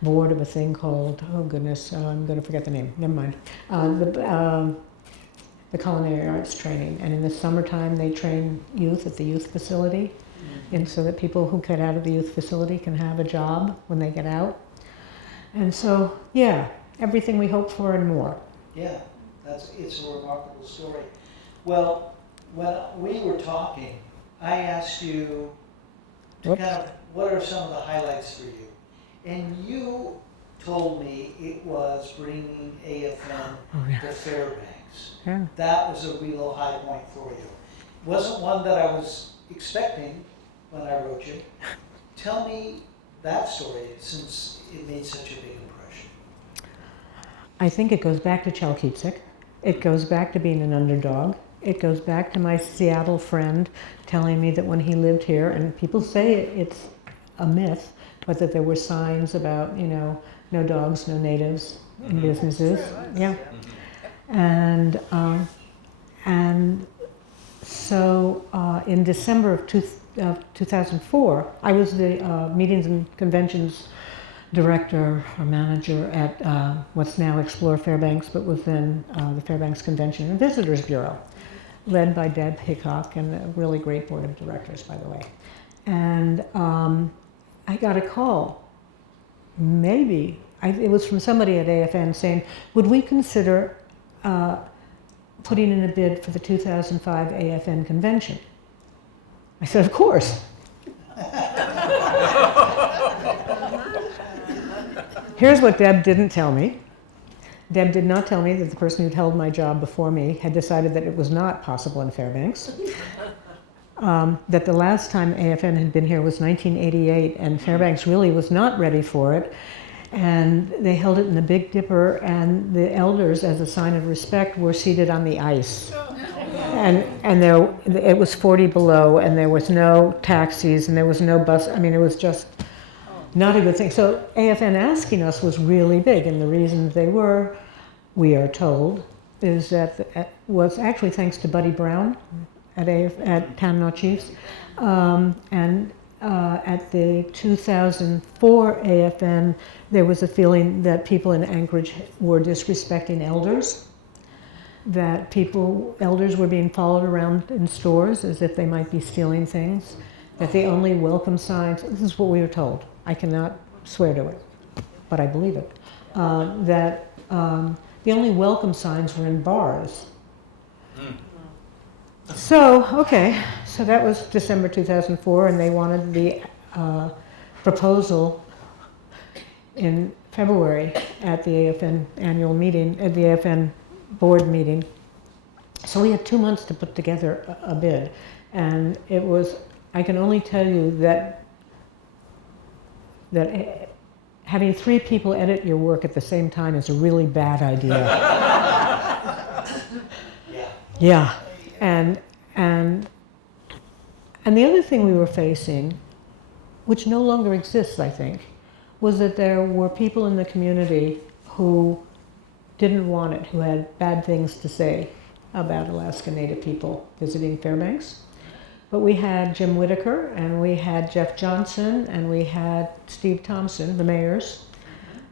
board of a thing called, oh goodness, I'm going to forget the name, never mind, the culinary arts training. And in the summertime they train youth at the youth facility, and so that people who get out of the youth facility can have a job when they get out. And so, yeah, everything we hope for and more. Yeah, it's a remarkable story. Well, when we were talking, I asked you to Whoops. kind of, what are some of the highlights for you? And you told me it was bringing AFN Oh, yeah. to Fairbanks. Yeah. That was a real high point for you. Wasn't one that I was expecting when I wrote you. Tell me that story, since it made such a big impression. I think it goes back to Chalkyitsik. It goes back to being an underdog. It goes back to my Seattle friend telling me that when he lived here, and people say it's a myth, but that there were signs about, you know, no dogs, no natives in businesses. Yeah. And so in December of 2004, I was the meetings and conventions director or manager at what's now Explore Fairbanks, but was then the Fairbanks Convention and Visitors Bureau, led by Deb Hickok, and a really great board of directors, by the way. And I got a call, it was from somebody at AFN saying, would we consider putting in a bid for the 2005 AFN convention? I said, of course. Here's what Deb didn't tell me. Deb did not tell me that the person who'd held my job before me had decided that it was not possible in Fairbanks. That the last time AFN had been here was 1988, and Fairbanks really was not ready for it. And they held it in the Big Dipper, and the elders, as a sign of respect, were seated on the ice. And it was 40 below, and there was no taxis, and there was no bus. I mean, it was just not a good thing. So AFN asking us was really big, and the reason they were, we are told, is that was actually thanks to Buddy Brown at Tanana Chiefs, and at the 2004 AFN, there was a feeling that people in Anchorage were disrespecting elders, that elders were being followed around in stores as if they might be stealing things, that the only welcome signs, this is what we were told, I cannot swear to it, but I believe it, that the only welcome signs were in bars. So, okay, so that was December 2004, and they wanted the proposal in February at the AFN annual meeting, at the AFN board meeting. So we had 2 months to put together a bid, and it was, I can only tell you that having 3 people edit your work at the same time is a really bad idea. Yeah. And the other thing we were facing, which no longer exists, I think, was that there were people in the community who didn't want it, who had bad things to say about Alaska Native people visiting Fairbanks. But we had Jim Whitaker, and we had Jeff Johnson, and we had Steve Thompson, the mayors,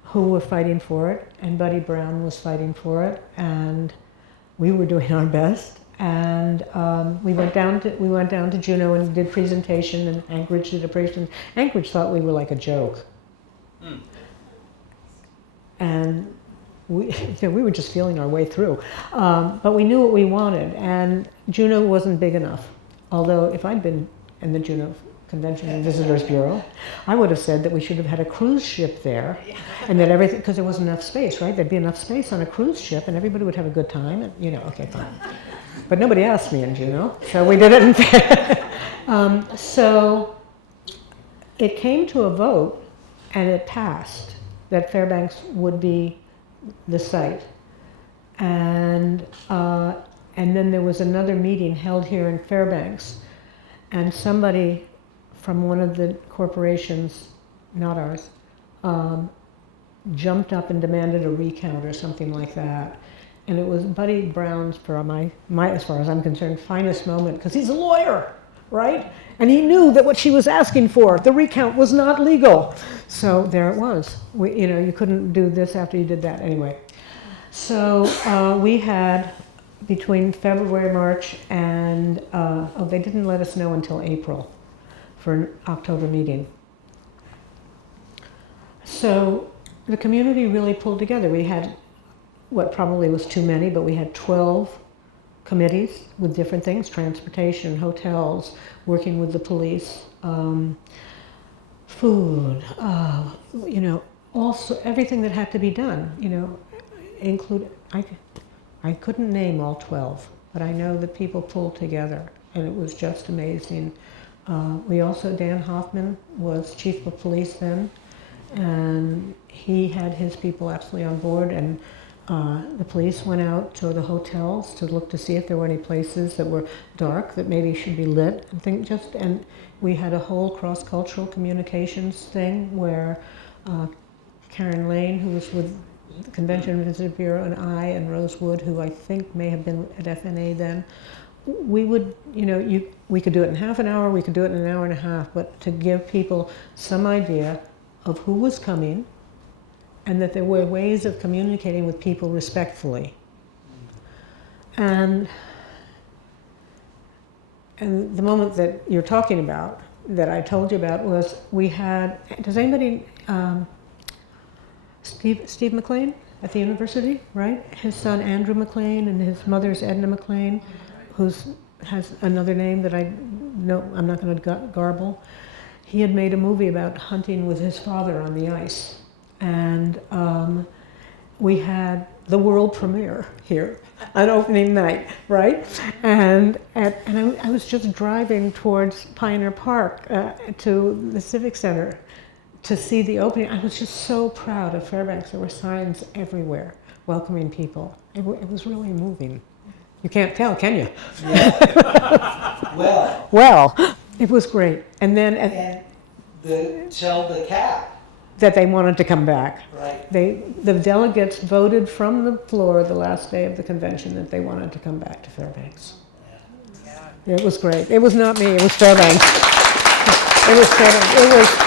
who were fighting for it, and Buddy Brown was fighting for it, and we were doing our best. And we went down to Juneau and did presentation, and Anchorage did a presentation. Anchorage thought we were like a joke. And we were just feeling our way through. But we knew what we wanted, and Juneau wasn't big enough. Although if I'd been in the Juneau Convention and Visitors Bureau. I would have said that we should have had a cruise ship there, and that everything, because there wasn't enough space, right? There'd be enough space on a cruise ship, and everybody would have a good time, and, you know, okay, fine. But nobody asked me in Juneau, so we did it in so it came to a vote, and it passed, that Fairbanks would be the site. And then there was another meeting held here in Fairbanks, and somebody from one of the corporations, not ours, jumped up and demanded a recount or something like that. And it was Buddy Brown's, for my as far as I'm concerned, finest moment, because he's a lawyer, right? And he knew that what she was asking for, the recount, was not legal. So there it was. You know, you couldn't do this after you did that. Anyway, so we had, between February, March, and, they didn't let us know until April for an October meeting. So the community really pulled together. We had what probably was too many, but we had 12 committees with different things: transportation, hotels, working with the police, food, you know, also everything that had to be done, you know, I couldn't name all 12, but I know that people pulled together, and it was just amazing. We also, Dan Hoffman was chief of police then, and he had his people absolutely on board, and the police went out to the hotels to look to see if there were any places that were dark that maybe should be lit, and we had a whole cross-cultural communications thing where Karen Lane, who was with the Convention and Visitor Bureau, and I, and Rose Wood, who I think may have been at FNA then, we would, you know, we could do it in half an hour, we could do it in an hour and a half, but to give people some idea of who was coming, and that there were ways of communicating with people respectfully. And the moment that you're talking about, that I told you about, was we had, does anybody, Steve McLean at the university, right? His son Andrew McLean and his mother's Edna McLean, has another name that I'm not going to garble. He had made a movie about hunting with his father on the ice. And we had the world premiere here on opening night, right? And I was just driving towards Pioneer Park to the Civic Center to see the opening. I was just so proud of Fairbanks. There were signs everywhere welcoming people. It was really moving. You can't tell, can you? Yeah. Well, it was great. And then tell the cap. That they wanted to come back. Right. The delegates voted from the floor the last day of the convention that they wanted to come back to Fairbanks. Yeah. It was great. It was not me, it was Fairbanks. It was Fairbanks.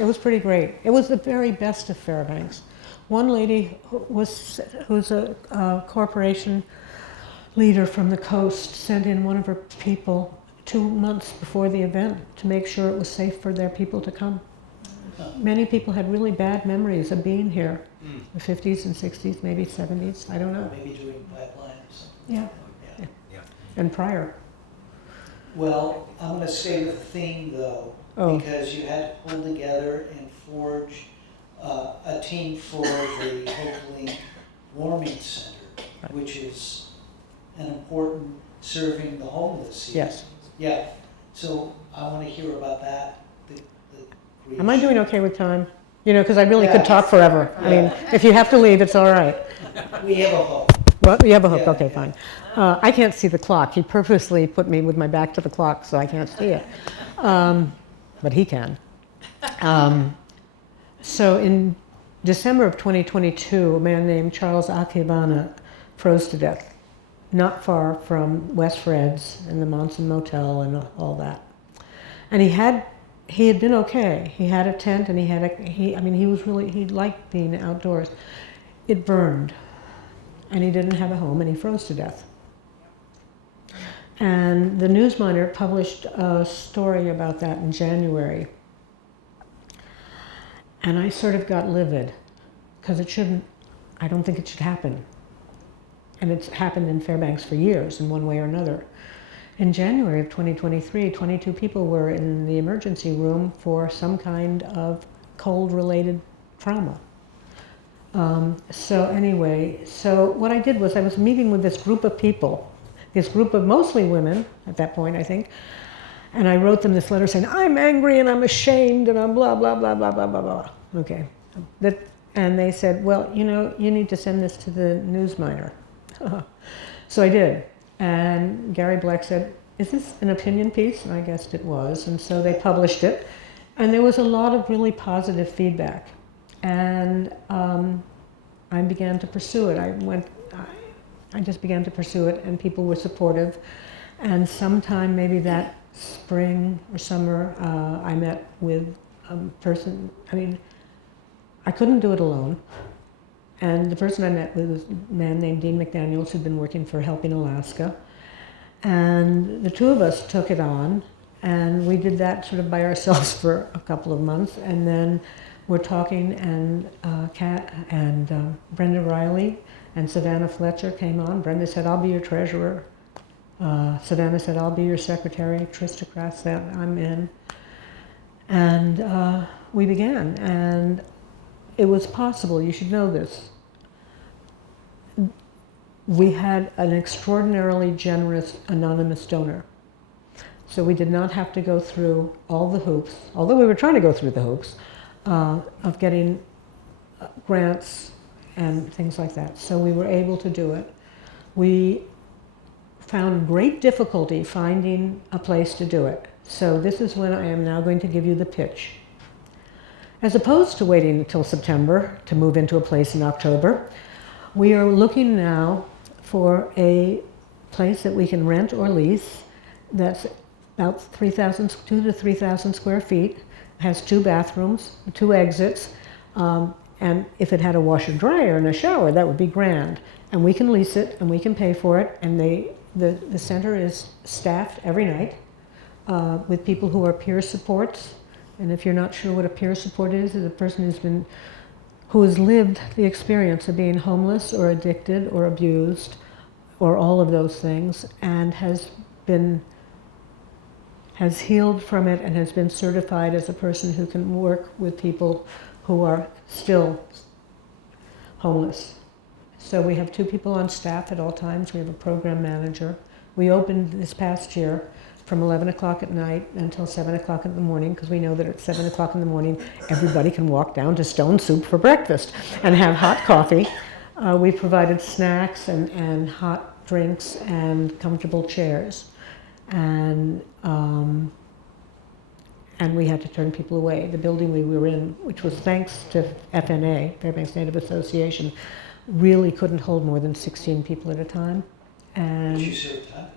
It was pretty great. It was the very best of Fairbanks. One lady who's a corporation leader from the coast sent in one of her people 2 months before the event to make sure it was safe for their people to come. Many people had really bad memories of being here, the 50s and 60s, maybe 70s, I don't know. Maybe doing pipeline or something. Yeah. And prior. Well, I'm going to stay with the theme though, because you had to pull together and forge a team for the HopeLink Warming Center, which is an important serving the homeless here. Yes. Yeah. So I want to hear about that. Am I doing okay with time? You know, because I really could talk forever. Yeah. I mean, if you have to leave, it's all right. We have a hope. Well, you have a hook. Yeah, Okay, yeah. fine. I can't see the clock. He purposely put me with my back to the clock so I can't see it. But he can. So in December of 2022, a man named Charles Akibana froze to death, not far from West Fred's and the Monson Motel and all that. And he had been okay. He had a tent and he liked being outdoors. It burned and he didn't have a home and he froze to death. And the Newsminer published a story about that in January. And I sort of got livid because I don't think it should happen. And it's happened in Fairbanks for years in one way or another. In January of 2023, 22 people were in the emergency room for some kind of cold-related trauma. So anyway, so what I did was I was meeting with this group of people, this group of mostly women at that point, I think, and I wrote them this letter saying, I'm angry and I'm ashamed and I'm blah, blah, blah, blah, blah, blah, blah. Okay. And they said, well, you know, you need to send this to the News Miner. So I did. And Gary Black said, is this an opinion piece? And I guessed it was. And so they published it. And there was a lot of really positive feedback. And I began to pursue it. I just began to pursue it, and people were supportive. And sometime maybe that spring or summer, I met with a person. I mean, I couldn't do it alone. And the person I met with was a man named Dean McDaniels, who'd been working for Helping Alaska. And the two of us took it on, and we did that sort of by ourselves for a couple of months. And then we're talking, and Kat and Brenda Riley and Savannah Fletcher came on. Brenda said, I'll be your treasurer. Savannah said, I'll be your secretary. Trista Grass said, I'm in. And we began, and it was possible. You should know this. We had an extraordinarily generous anonymous donor. So we did not have to go through all the hoops, although we were trying to go through the hoops, of getting grants and things like that. So we were able to do it. We found great difficulty finding a place to do it. So this is when I am now going to give you the pitch. As opposed to waiting until September to move into a place in October, we are looking now for a place that we can rent or lease that's about 2 to 3,000 square feet, has 2 bathrooms, 2 exits, and if it had a washer dryer and a shower, that would be grand. And we can lease it and we can pay for it, and the center is staffed every night with people who are peer supports. And if you're not sure what a peer support is a person who has lived the experience of being homeless or addicted or abused or all of those things, and has healed from it and has been certified as a person who can work with people who are still homeless. So we have 2 people on staff at all times. We have a program manager. We opened this past year from 11 o'clock at night until 7 o'clock in the morning, because we know that at 7 o'clock in the morning, everybody can walk down to Stone Soup for breakfast and have hot coffee. We provided snacks and hot drinks and comfortable chairs. And we had to turn people away. The building we were in, which was thanks to FNA, Fairbanks Native Association, really couldn't hold more than 16 people at a time. And Did you serve tons?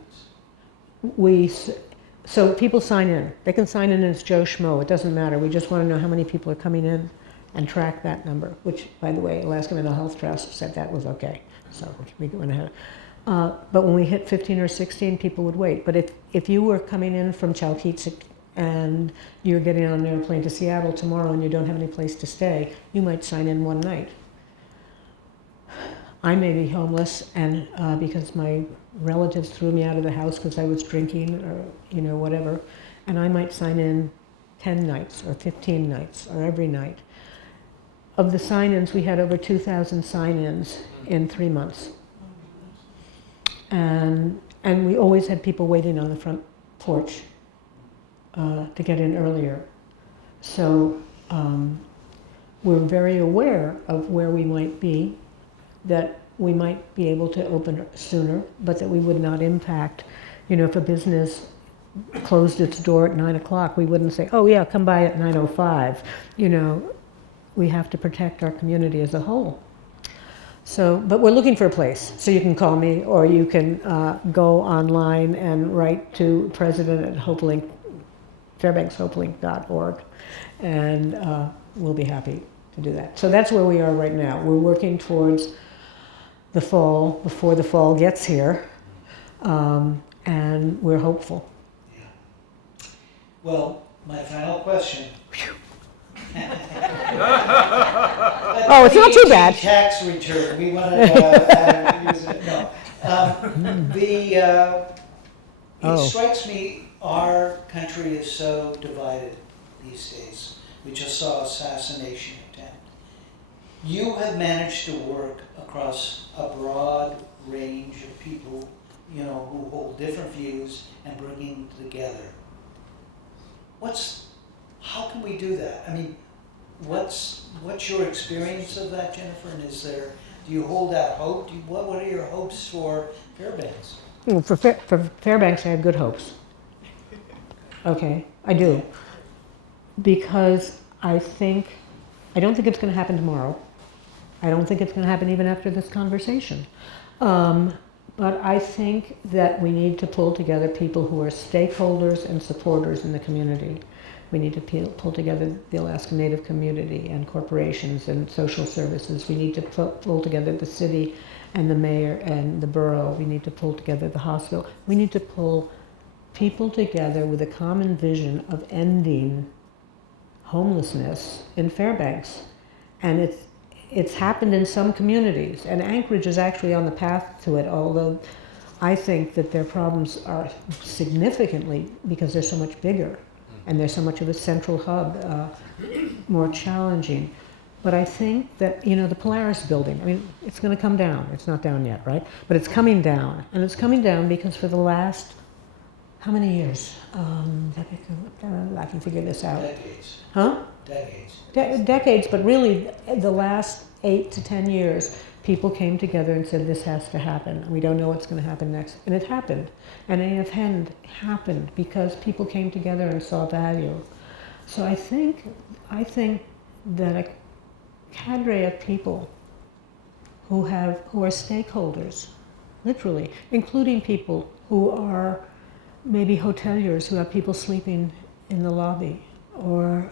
So people sign in. They can sign in as Joe Schmo. It doesn't matter. We just want to know how many people are coming in and track that number, which, by the way, Alaska Mental Health Trust said that was okay. So we went ahead. But when we hit 15 or 16, people would wait. But if you were coming in from Chalkyitsik and you're getting on an airplane to Seattle tomorrow and you don't have any place to stay, you might sign in one night. I may be homeless, and because my relatives threw me out of the house because I was drinking or whatever, and I might sign in 10 nights or 15 nights or every night. Of the sign-ins, we had over 2,000 sign-ins in 3 months. And we always had people waiting on the front porch to get in earlier. So we're very aware of where we might be, that we might be able to open sooner, but that we would not impact. If a business closed its door at 9 o'clock, we wouldn't say, oh yeah, come by at 9:05. We have to protect our community as a whole. So, but we're looking for a place. So you can call me, or you can go online and write to President at HopeLink, FairbanksHopeLink.org, and we'll be happy to do that. So that's where we are right now. We're working towards the fall, before the fall gets here, and we're hopeful. Yeah. Well, my final question. Oh, it's not too bad. Tax return. We want to use it. No. Oh. It strikes me our country is so divided these days. We just saw assassination attempt. You have managed to work across a broad range of people, you know, who hold different views and bringing them together. How can we do that? I mean, what's your experience of that, Jennnifer? And do you hold out hope? What are your hopes for Fairbanks? Well, for Fairbanks, I have good hopes. Okay, I do. Because I don't think it's going to happen tomorrow. I don't think it's going to happen even after this conversation. But I think that we need to pull together people who are stakeholders and supporters in the community. We need to pull together the Alaska Native community and corporations and social services. We need to pull together the city and the mayor and the borough. We need to pull together the hospital. We need to pull people together with a common vision of ending homelessness in Fairbanks. And it's happened in some communities, and Anchorage is actually on the path to it, although I think that their problems are significantly, because they're so much bigger and they're so much of a central hub, more challenging. But I think that, the Polaris building, I mean, it's going to come down. It's not down yet, right? But it's coming down. And it's coming down because for the last, how many years? I can figure this out. Decades. Huh? Decades. Decades, but really the last 8 to 10 years, people came together and said, this has to happen. We don't know what's going to happen next. And it happened. And AFN happened because people came together and saw value. So I think that a cadre of people who are stakeholders, literally, including people who are maybe hoteliers who have people sleeping in the lobby, or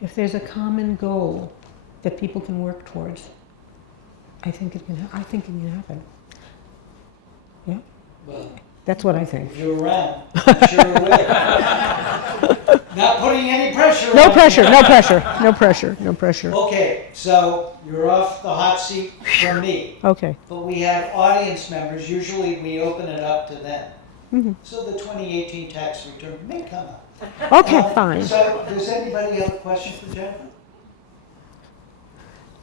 if there's a common goal that people can work towards, I think it can happen. Yeah, Well, that's what I think. if you're around, I'm sure it will. Not putting any pressure No on pressure, you. no pressure, no pressure, no pressure. Okay, so you're off the hot seat from me. Okay. But we have audience members. Usually we open it up to them. Mhm. So the 2018 tax return may come up. Okay, fine. So does anybody have a question for Jennnifer?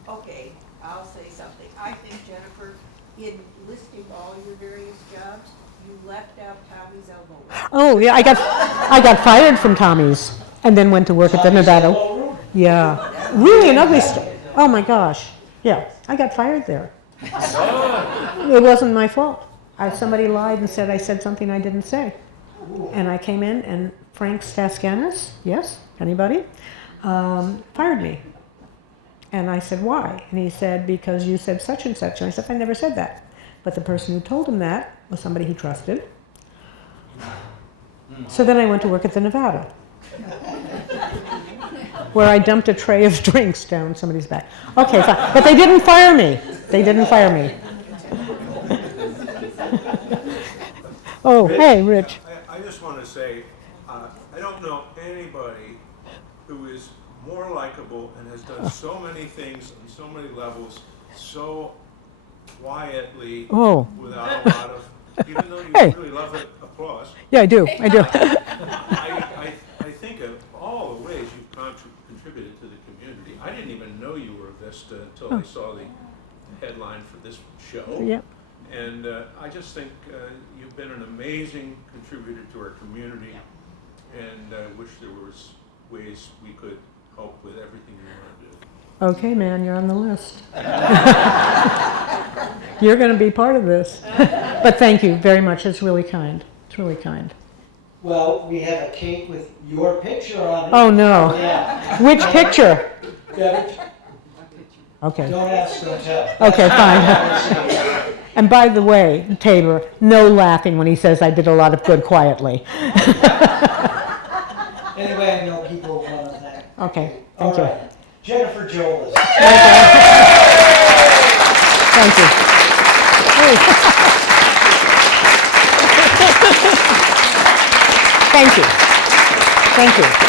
Okay, I'll say something. I think, Jennnifer, in listing all your various jobs, you left out Tommy's Elbow. Oh yeah, I got fired from Tommy's and then went to work at the Nevada. Yeah, really an ugly oh my gosh. Yeah, I got fired there. It wasn't my fault. Somebody lied and said I said something I didn't say. And I came in and Frank Staskanis, yes, anybody, fired me. And I said, why? And he said, because you said such and such. And I said, I never said that. But the person who told him that was somebody he trusted. So then I went to work at the Nevada, where I dumped a tray of drinks down somebody's back. Okay, fine. But they didn't fire me. They didn't fire me. Oh, Rich, hey, Rich. I just want to say, I don't know anybody who is more likable and has done so many things on so many levels, so quietly, Oh. without a lot of, even though you Hey. really love it, applause. Yeah, I do. I think of all the ways you've contributed to the community. I didn't even know you were a VISTA until I saw the headline for this show. Yep. And I just think you've been an amazing contributor to our community, and I wish there was ways we could help with everything you want to do. Okay, man, you're on the list. You're going to be part of this. But thank you very much. It's really kind. It's really kind. Well, we have a cake with your picture on it. Oh, no. Yeah. Which picture? Debbie, Okay. don't ask, don't tell. Okay, fine. And by the way, Tabor, no laughing when he says I did a lot of good quietly. Anyway, I know people want to thank. Okay, All thank you. right. Jennnifer Jolis. Thank you. Thank you. Thank you.